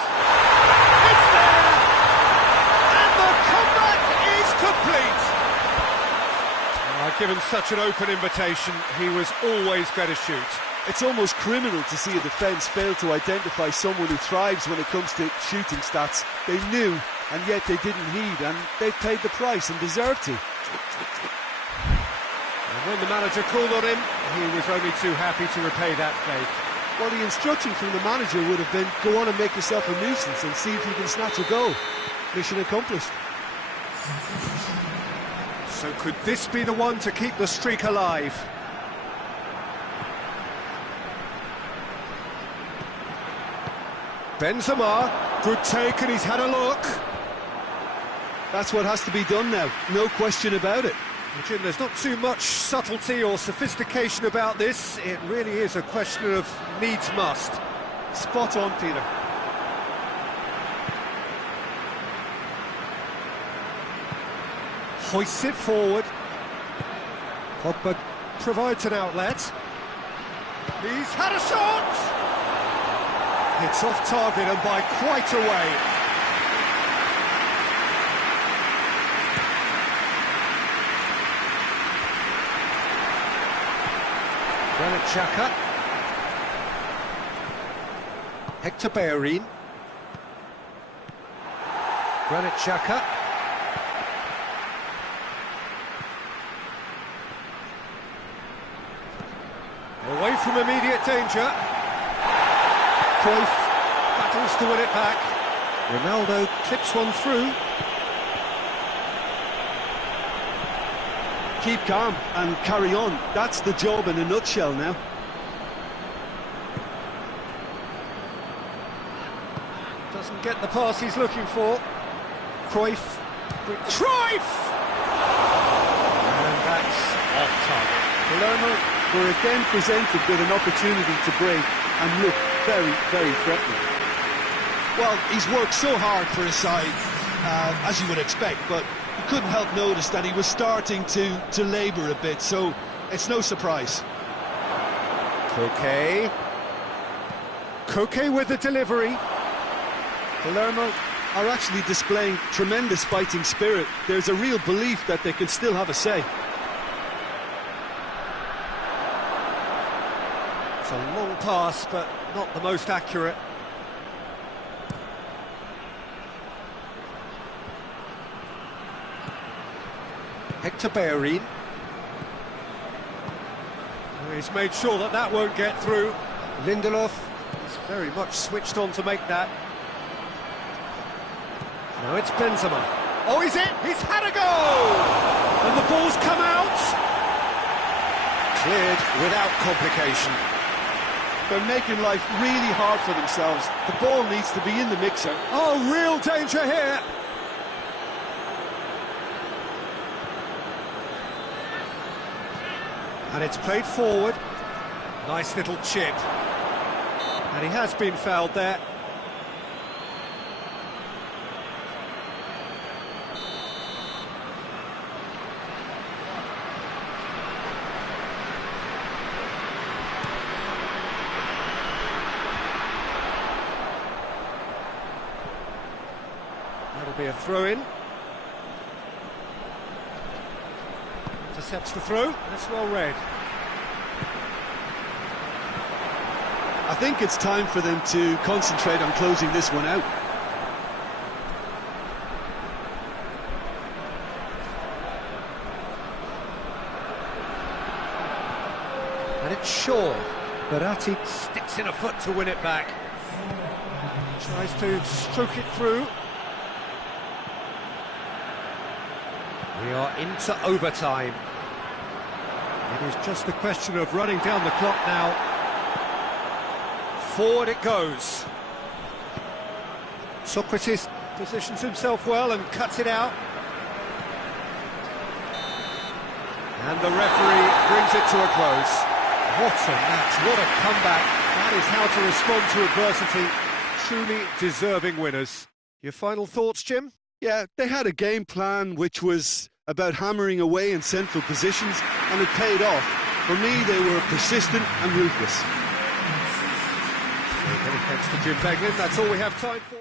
It's there. And the comeback is complete. Given such an open invitation, he was always going to shoot. It's almost criminal to see a defence fail to identify someone who thrives when it comes to shooting stats. They knew, and yet they didn't heed, and they paid the price and deserved to. And when the manager called on him, he was only too happy to repay that faith. Well, the instruction from the manager would have been, go on and make yourself a nuisance and see if you can snatch a goal. Mission accomplished. So could this be the one to keep the streak alive? Benzema, good take, and he's had a look. That's what has to be done now, no question about it. Jim, there's not too much subtlety or sophistication about this. It really is a question of needs must. Spot on, Peter. Hoists it forward. Pogba provides an outlet. He's had a shot! It's off target and by quite a way. Granit Xhaka. Hector Bellerin. Granit Xhaka. Away from immediate danger. Cruyff battles to win it back. Ronaldo clips one through. Keep calm and carry on. That's the job in a nutshell now. Doesn't get the pass he's looking for. Cruyff. Cruyff! And that's off target. Palermo were again presented with an opportunity to break and look very, very threatening. Well, he's worked so hard for his side, as you would expect, but you couldn't help notice that he was starting to labour a bit, so it's no surprise. Koke with the delivery. Palermo are actually displaying tremendous fighting spirit. There's a real belief that they can still have a say. It's a long pass, but not the most accurate. Hector Bellerin. He's made sure that that won't get through. Lindelof is very much switched on to make that. Now it's Benzema. Oh, is it? He's had a go! And the ball's come out. Cleared without complication. They're making life really hard for themselves. The ball needs to be in the mixer. Oh, real danger here. And it's played forward. Nice little chip. And he has been fouled there. That'll be a throw-in. Intercepts the throw. That's well read. I think it's time for them to concentrate on closing this one out. And it's Shaw. Barati sticks in a foot to win it back. Tries to stroke it through. We are into overtime. It is just a question of running down the clock now. Forward it goes. Socrates positions himself well and cuts it out. And the referee brings it to a close. What a match, what a comeback. That is how to respond to adversity. Truly deserving winners. Your final thoughts, Jim? Yeah, they had a game plan which was about hammering away in central positions, and it paid off. For me, they were persistent and ruthless. Many thanks to Jim Beglin. That's all we have time for.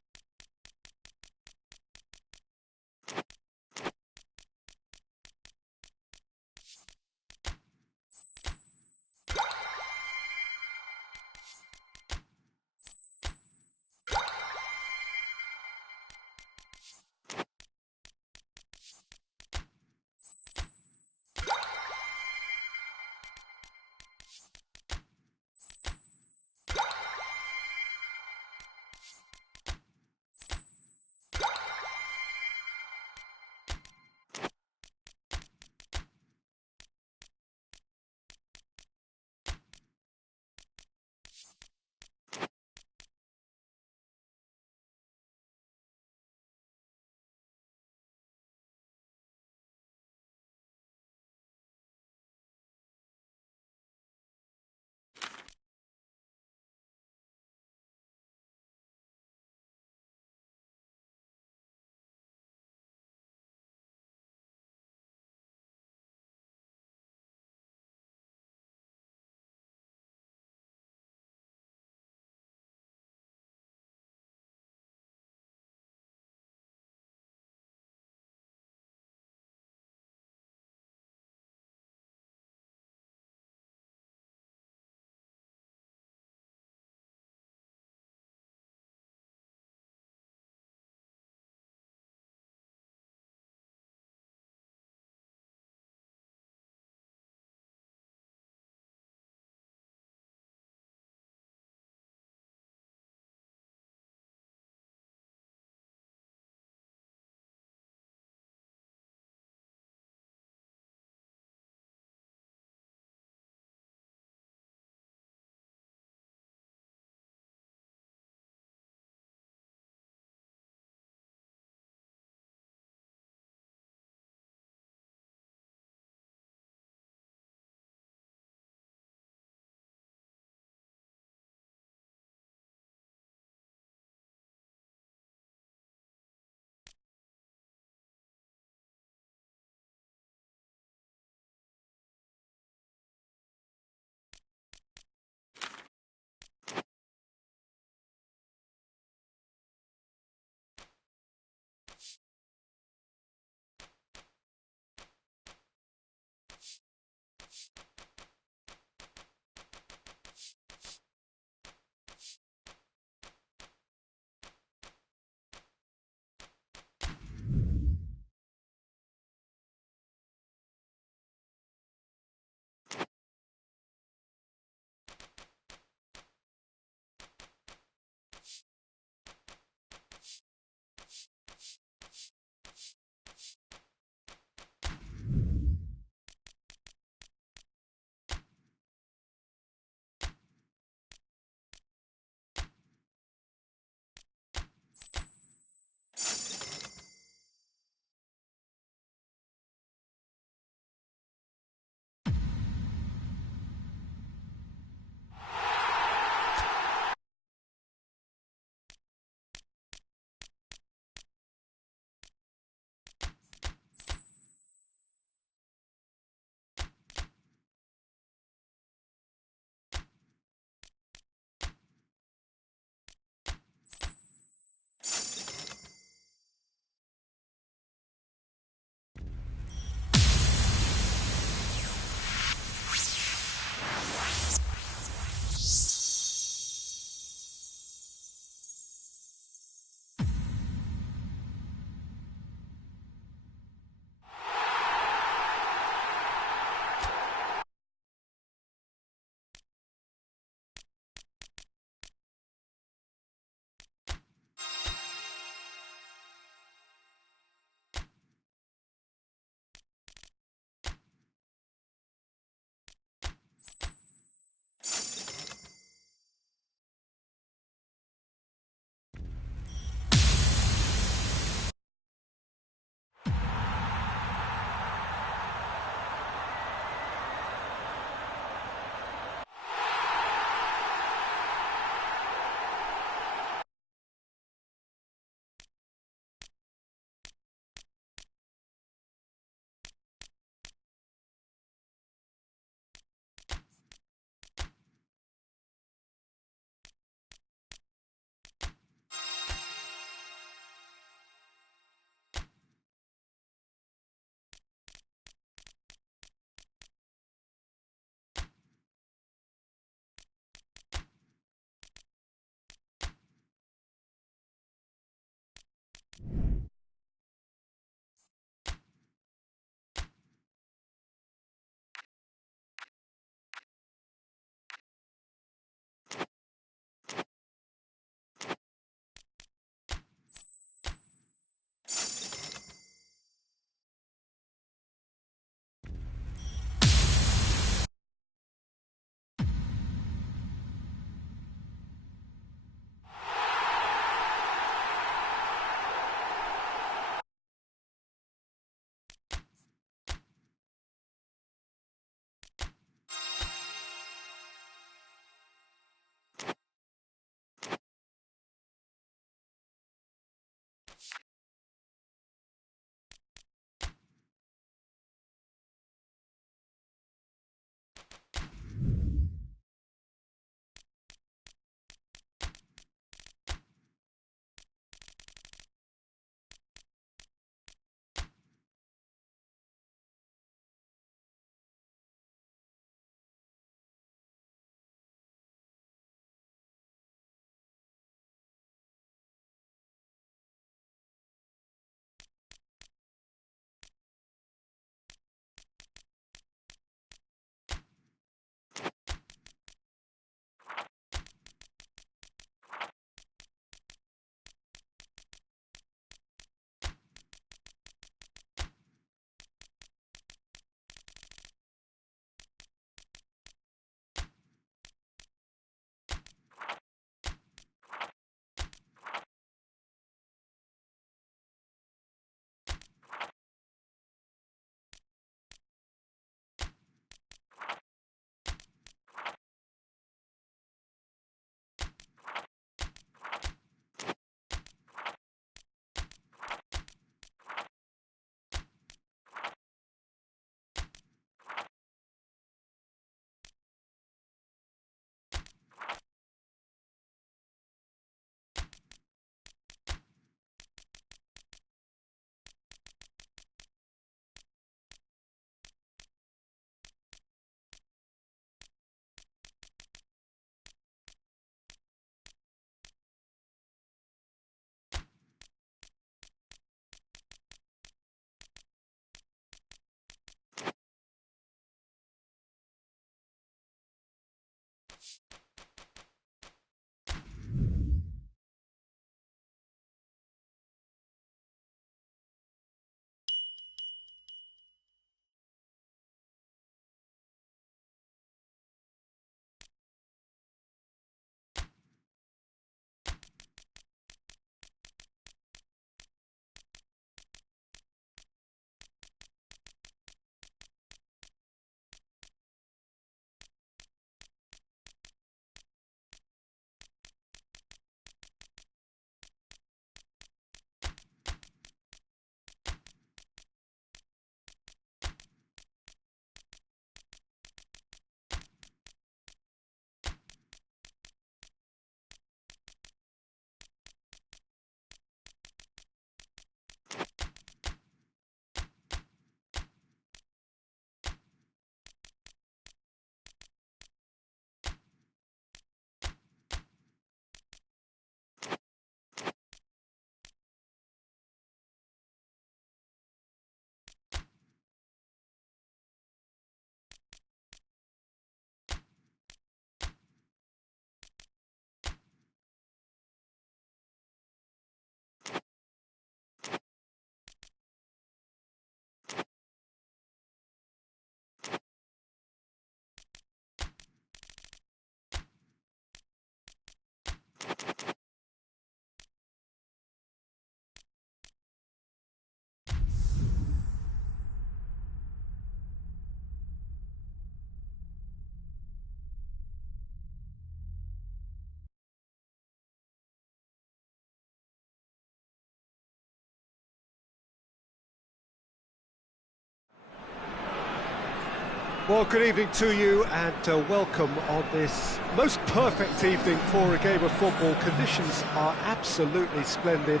Well, good evening to you and welcome on this most perfect evening for a game of football. Conditions are absolutely splendid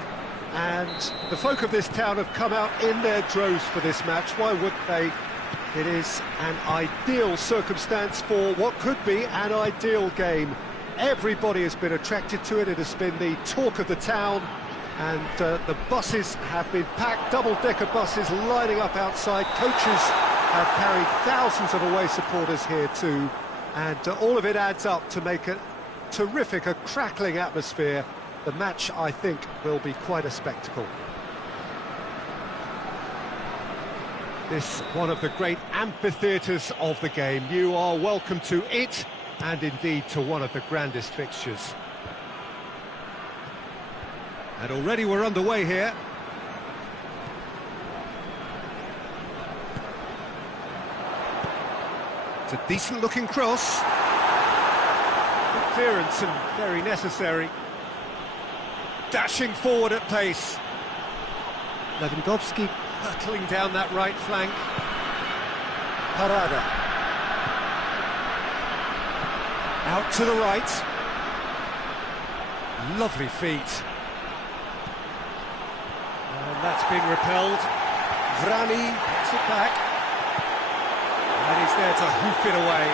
and the folk of this town have come out in their droves for this match. Why wouldn't they? It is an ideal circumstance for what could be an ideal game. Everybody has been attracted to it. It has been the talk of the town, and the buses have been packed, double-decker buses lining up outside. Coaches have carried thousands of away supporters here too, and all of it adds up to make a terrific, a crackling atmosphere. The match, I think, will be quite a spectacle. This one of the great amphitheatres of the game. You are welcome to it, and indeed to one of the grandest fixtures. And already we're underway here. It's a decent-looking cross. Good clearance and very necessary. Dashing forward at pace. Lewandowski hurtling down that right flank. Parada. Out to the right. Lovely feet. And that's being repelled. Vrani puts it back. And he's there to hoof it away.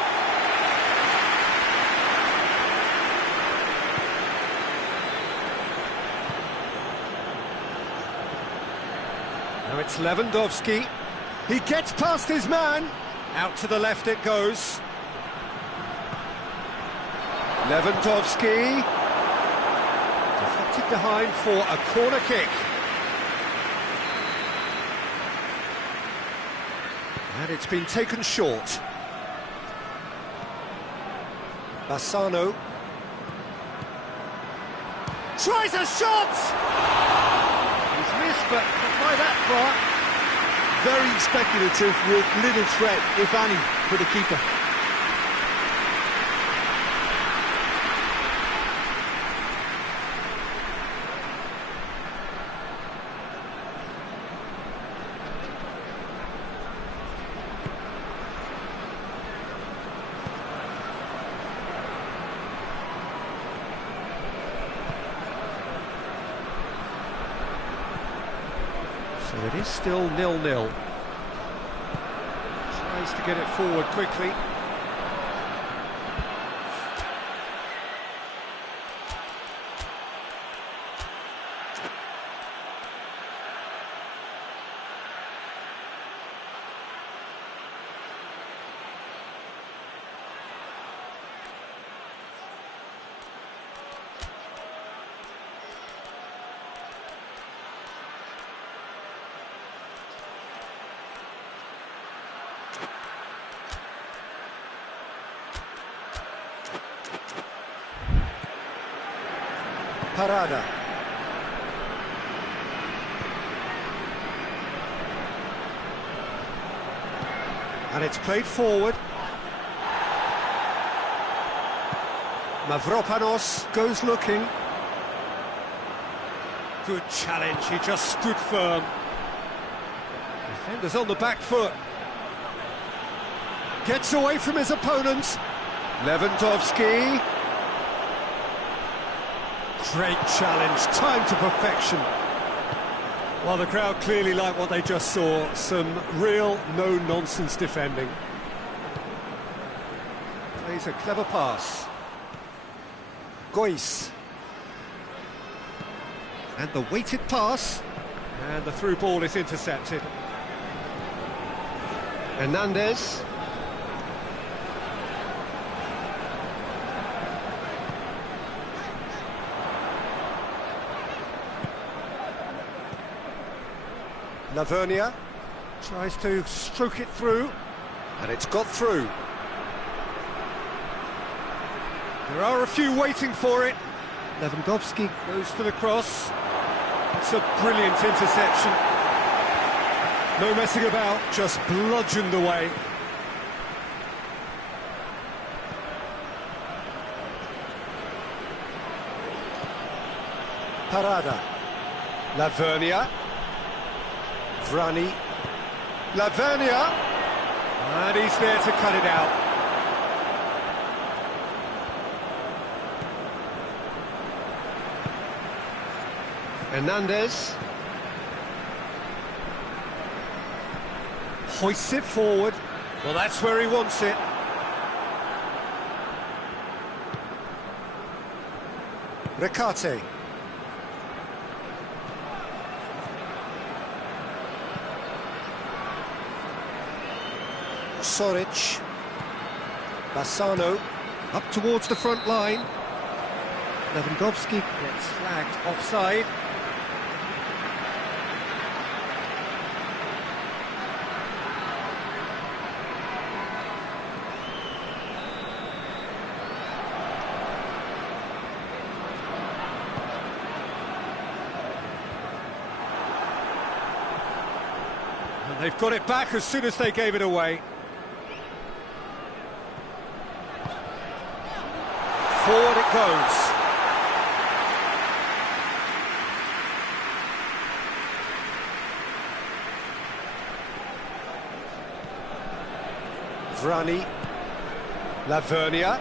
Now it's Lewandowski. He gets past his man. Out to the left it goes. Lewandowski. Deflected behind for a corner kick. And it's been taken short. Bassano. Tries a shot! He's missed, but not by that far. Very speculative with little threat, if any, for the keeper. So it is still 0-0. Tries to get it forward quickly. Parada. And it's played forward. Mavropanos goes looking. Good challenge, he just stood firm. Defender's on the back foot. Gets away from his opponents. Lewandowski. Great challenge, timed to perfection. Well, the crowd clearly like what they just saw. Some real no-nonsense defending. Plays a clever pass. Gois. And the weighted pass. And the through ball is intercepted. Hernandez. Lavernia tries to stroke it through, and it's got through. There are a few waiting for it. Lewandowski goes for the cross. It's a brilliant interception. No messing about, just bludgeoned away. Parada. Lavernia. Vrani. Lavernia. And he's there to cut it out. Hernandez. Hoists it forward. Well, that's where he wants it. Recate. Soric. Bassano. Up towards the front line. Lewandowski gets flagged offside. And they've got it back as soon as they gave it away. Forward it goes. Vrani. Lavernia.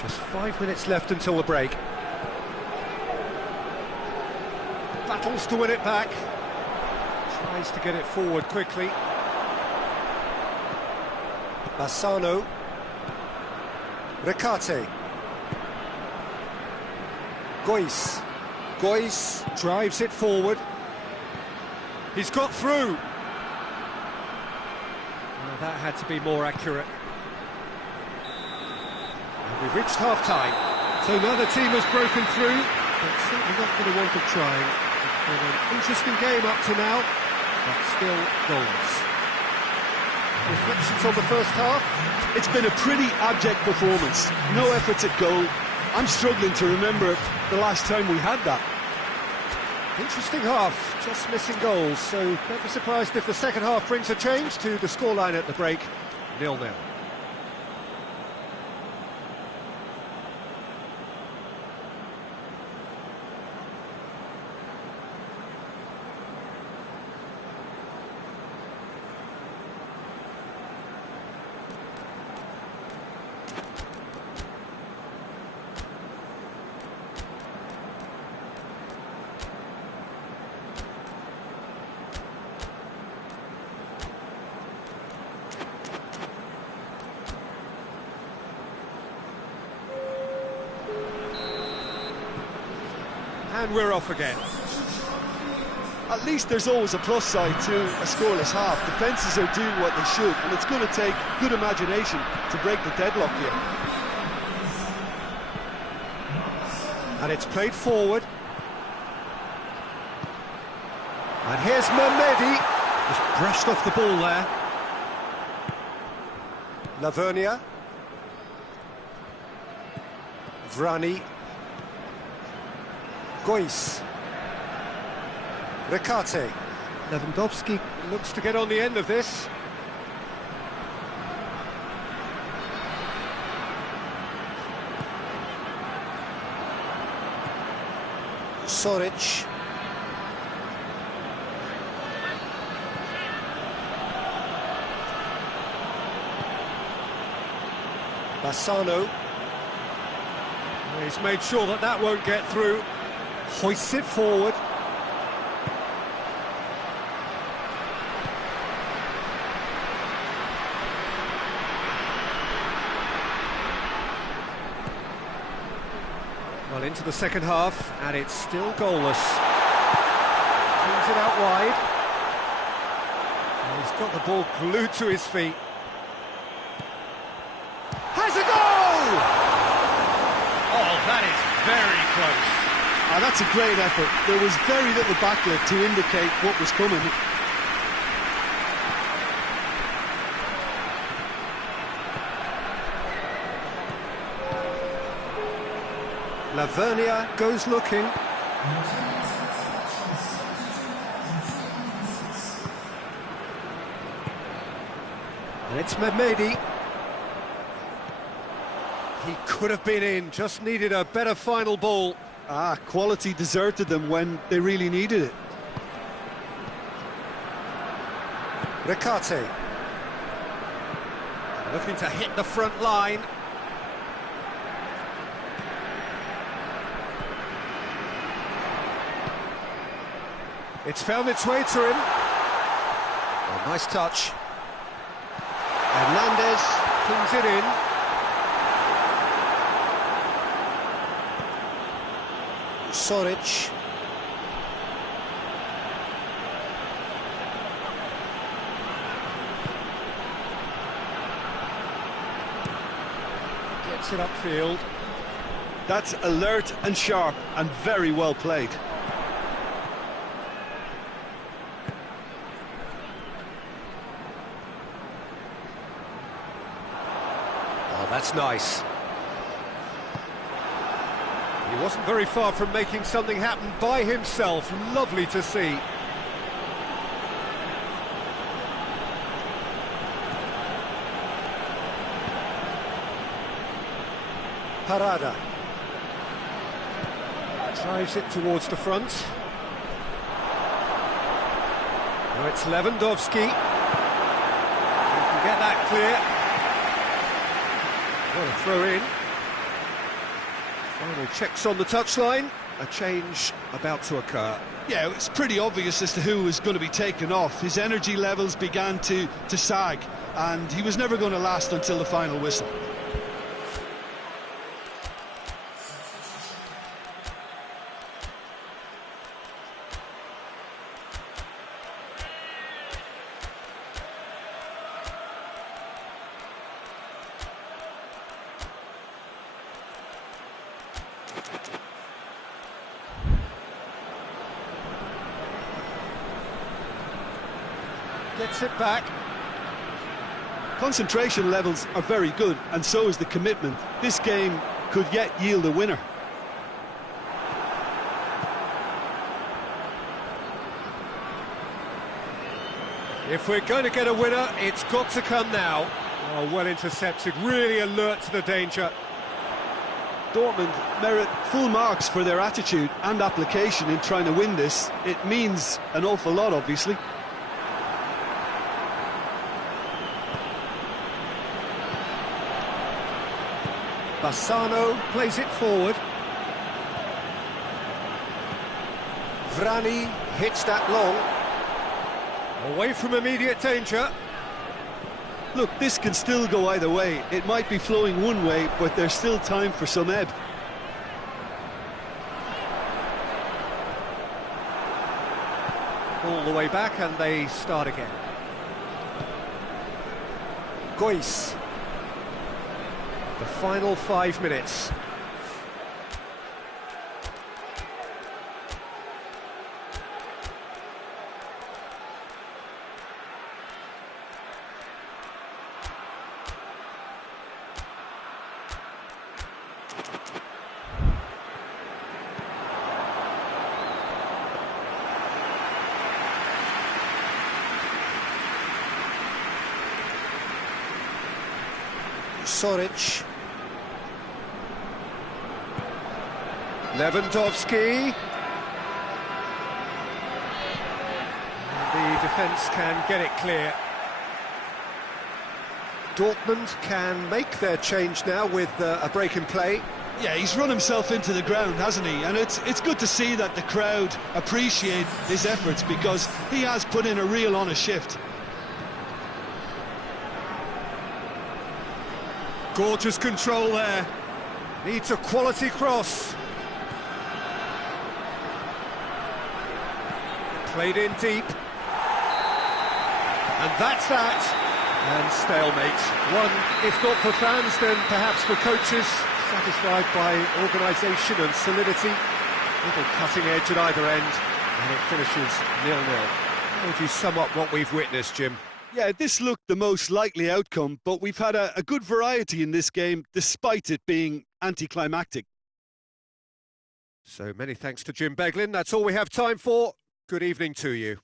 Just 5 minutes left until the break. Battles to win it back. Tries to get it forward quickly. Bassano. Recate. Gois. Gois drives it forward. He's got through. Well, that had to be more accurate. And we've reached half-time. So neither team has broken through, but certainly not going to want to try. It's been an interesting game up to now, but still goals. Reflections on the first half? It's been a pretty abject performance. No efforts at goal. I'm struggling to remember the last time we had that. Interesting half, just missing goals, so don't be surprised if the second half brings a change to the scoreline at the break, 0-0. And we're off again. At least there's always a plus side to a scoreless half. Defences are doing what they should, and it's going to take good imagination to break the deadlock here. And it's played forward. And here's Mehmedi. Just brushed off the ball there. Lavernia. Vrani. Gois. Recate. Lewandowski looks to get on the end of this. Soric. Bassano. He's made sure that that won't get through. Hoists it forward. Well, into the second half, and it's still goalless. Pulls it out wide. And he's got the ball glued to his feet. Has a goal! Oh, that is very close. Oh, that's a great effort. There was very little backlift to indicate what was coming. Lavernia goes looking. And it's Mehmedi. He could have been in, just needed a better final ball. Quality deserted them when they really needed it. Recate. Looking to hit the front line. It's found its way to him. Oh, nice touch. Hernandez pings it in. Soric. Gets it upfield. That's alert and sharp and very well played. Oh, that's nice. He wasn't very far from making something happen by himself. Lovely to see. Parada. Drives it towards the front. Now it's Lewandowski. He can get that clear. What a throw in. Final checks on the touchline. A change about to occur. Yeah, it's pretty obvious as to who was going to be taken off. His energy levels began to sag, and he was never going to last until the final whistle. Gets it back. Concentration levels are very good, and so is the commitment. This game could yet yield a winner. If we're going to get a winner, it's got to come now. Oh, well intercepted, really alert to the danger. Dortmund merit full marks for their attitude and application in trying to win this. It means an awful lot, obviously. Bassano plays it forward. Vrani hits that long. Away from immediate danger. Look, this can still go either way. It might be flowing one way, but there's still time for some ebb. All the way back, and they start again. Gois. The final 5 minutes. Soric. Lewandowski. The defence can get it clear. Dortmund can make their change now with a break in play. Yeah, he's run himself into the ground, hasn't he? And it's good to see that the crowd appreciate his efforts, because he has put in a real honest shift. Gorgeous control there. Needs a quality cross. Played in deep. And that's that. And stalemate. One, if not for fans, then perhaps for coaches, satisfied by organisation and solidity. Little cutting edge at either end, and it finishes 0-0. How would you sum up what we've witnessed, Jim? Yeah, this looked the most likely outcome, but we've had a good variety in this game, despite it being anticlimactic. So many thanks to Jim Beglin. That's all we have time for. Good evening to you.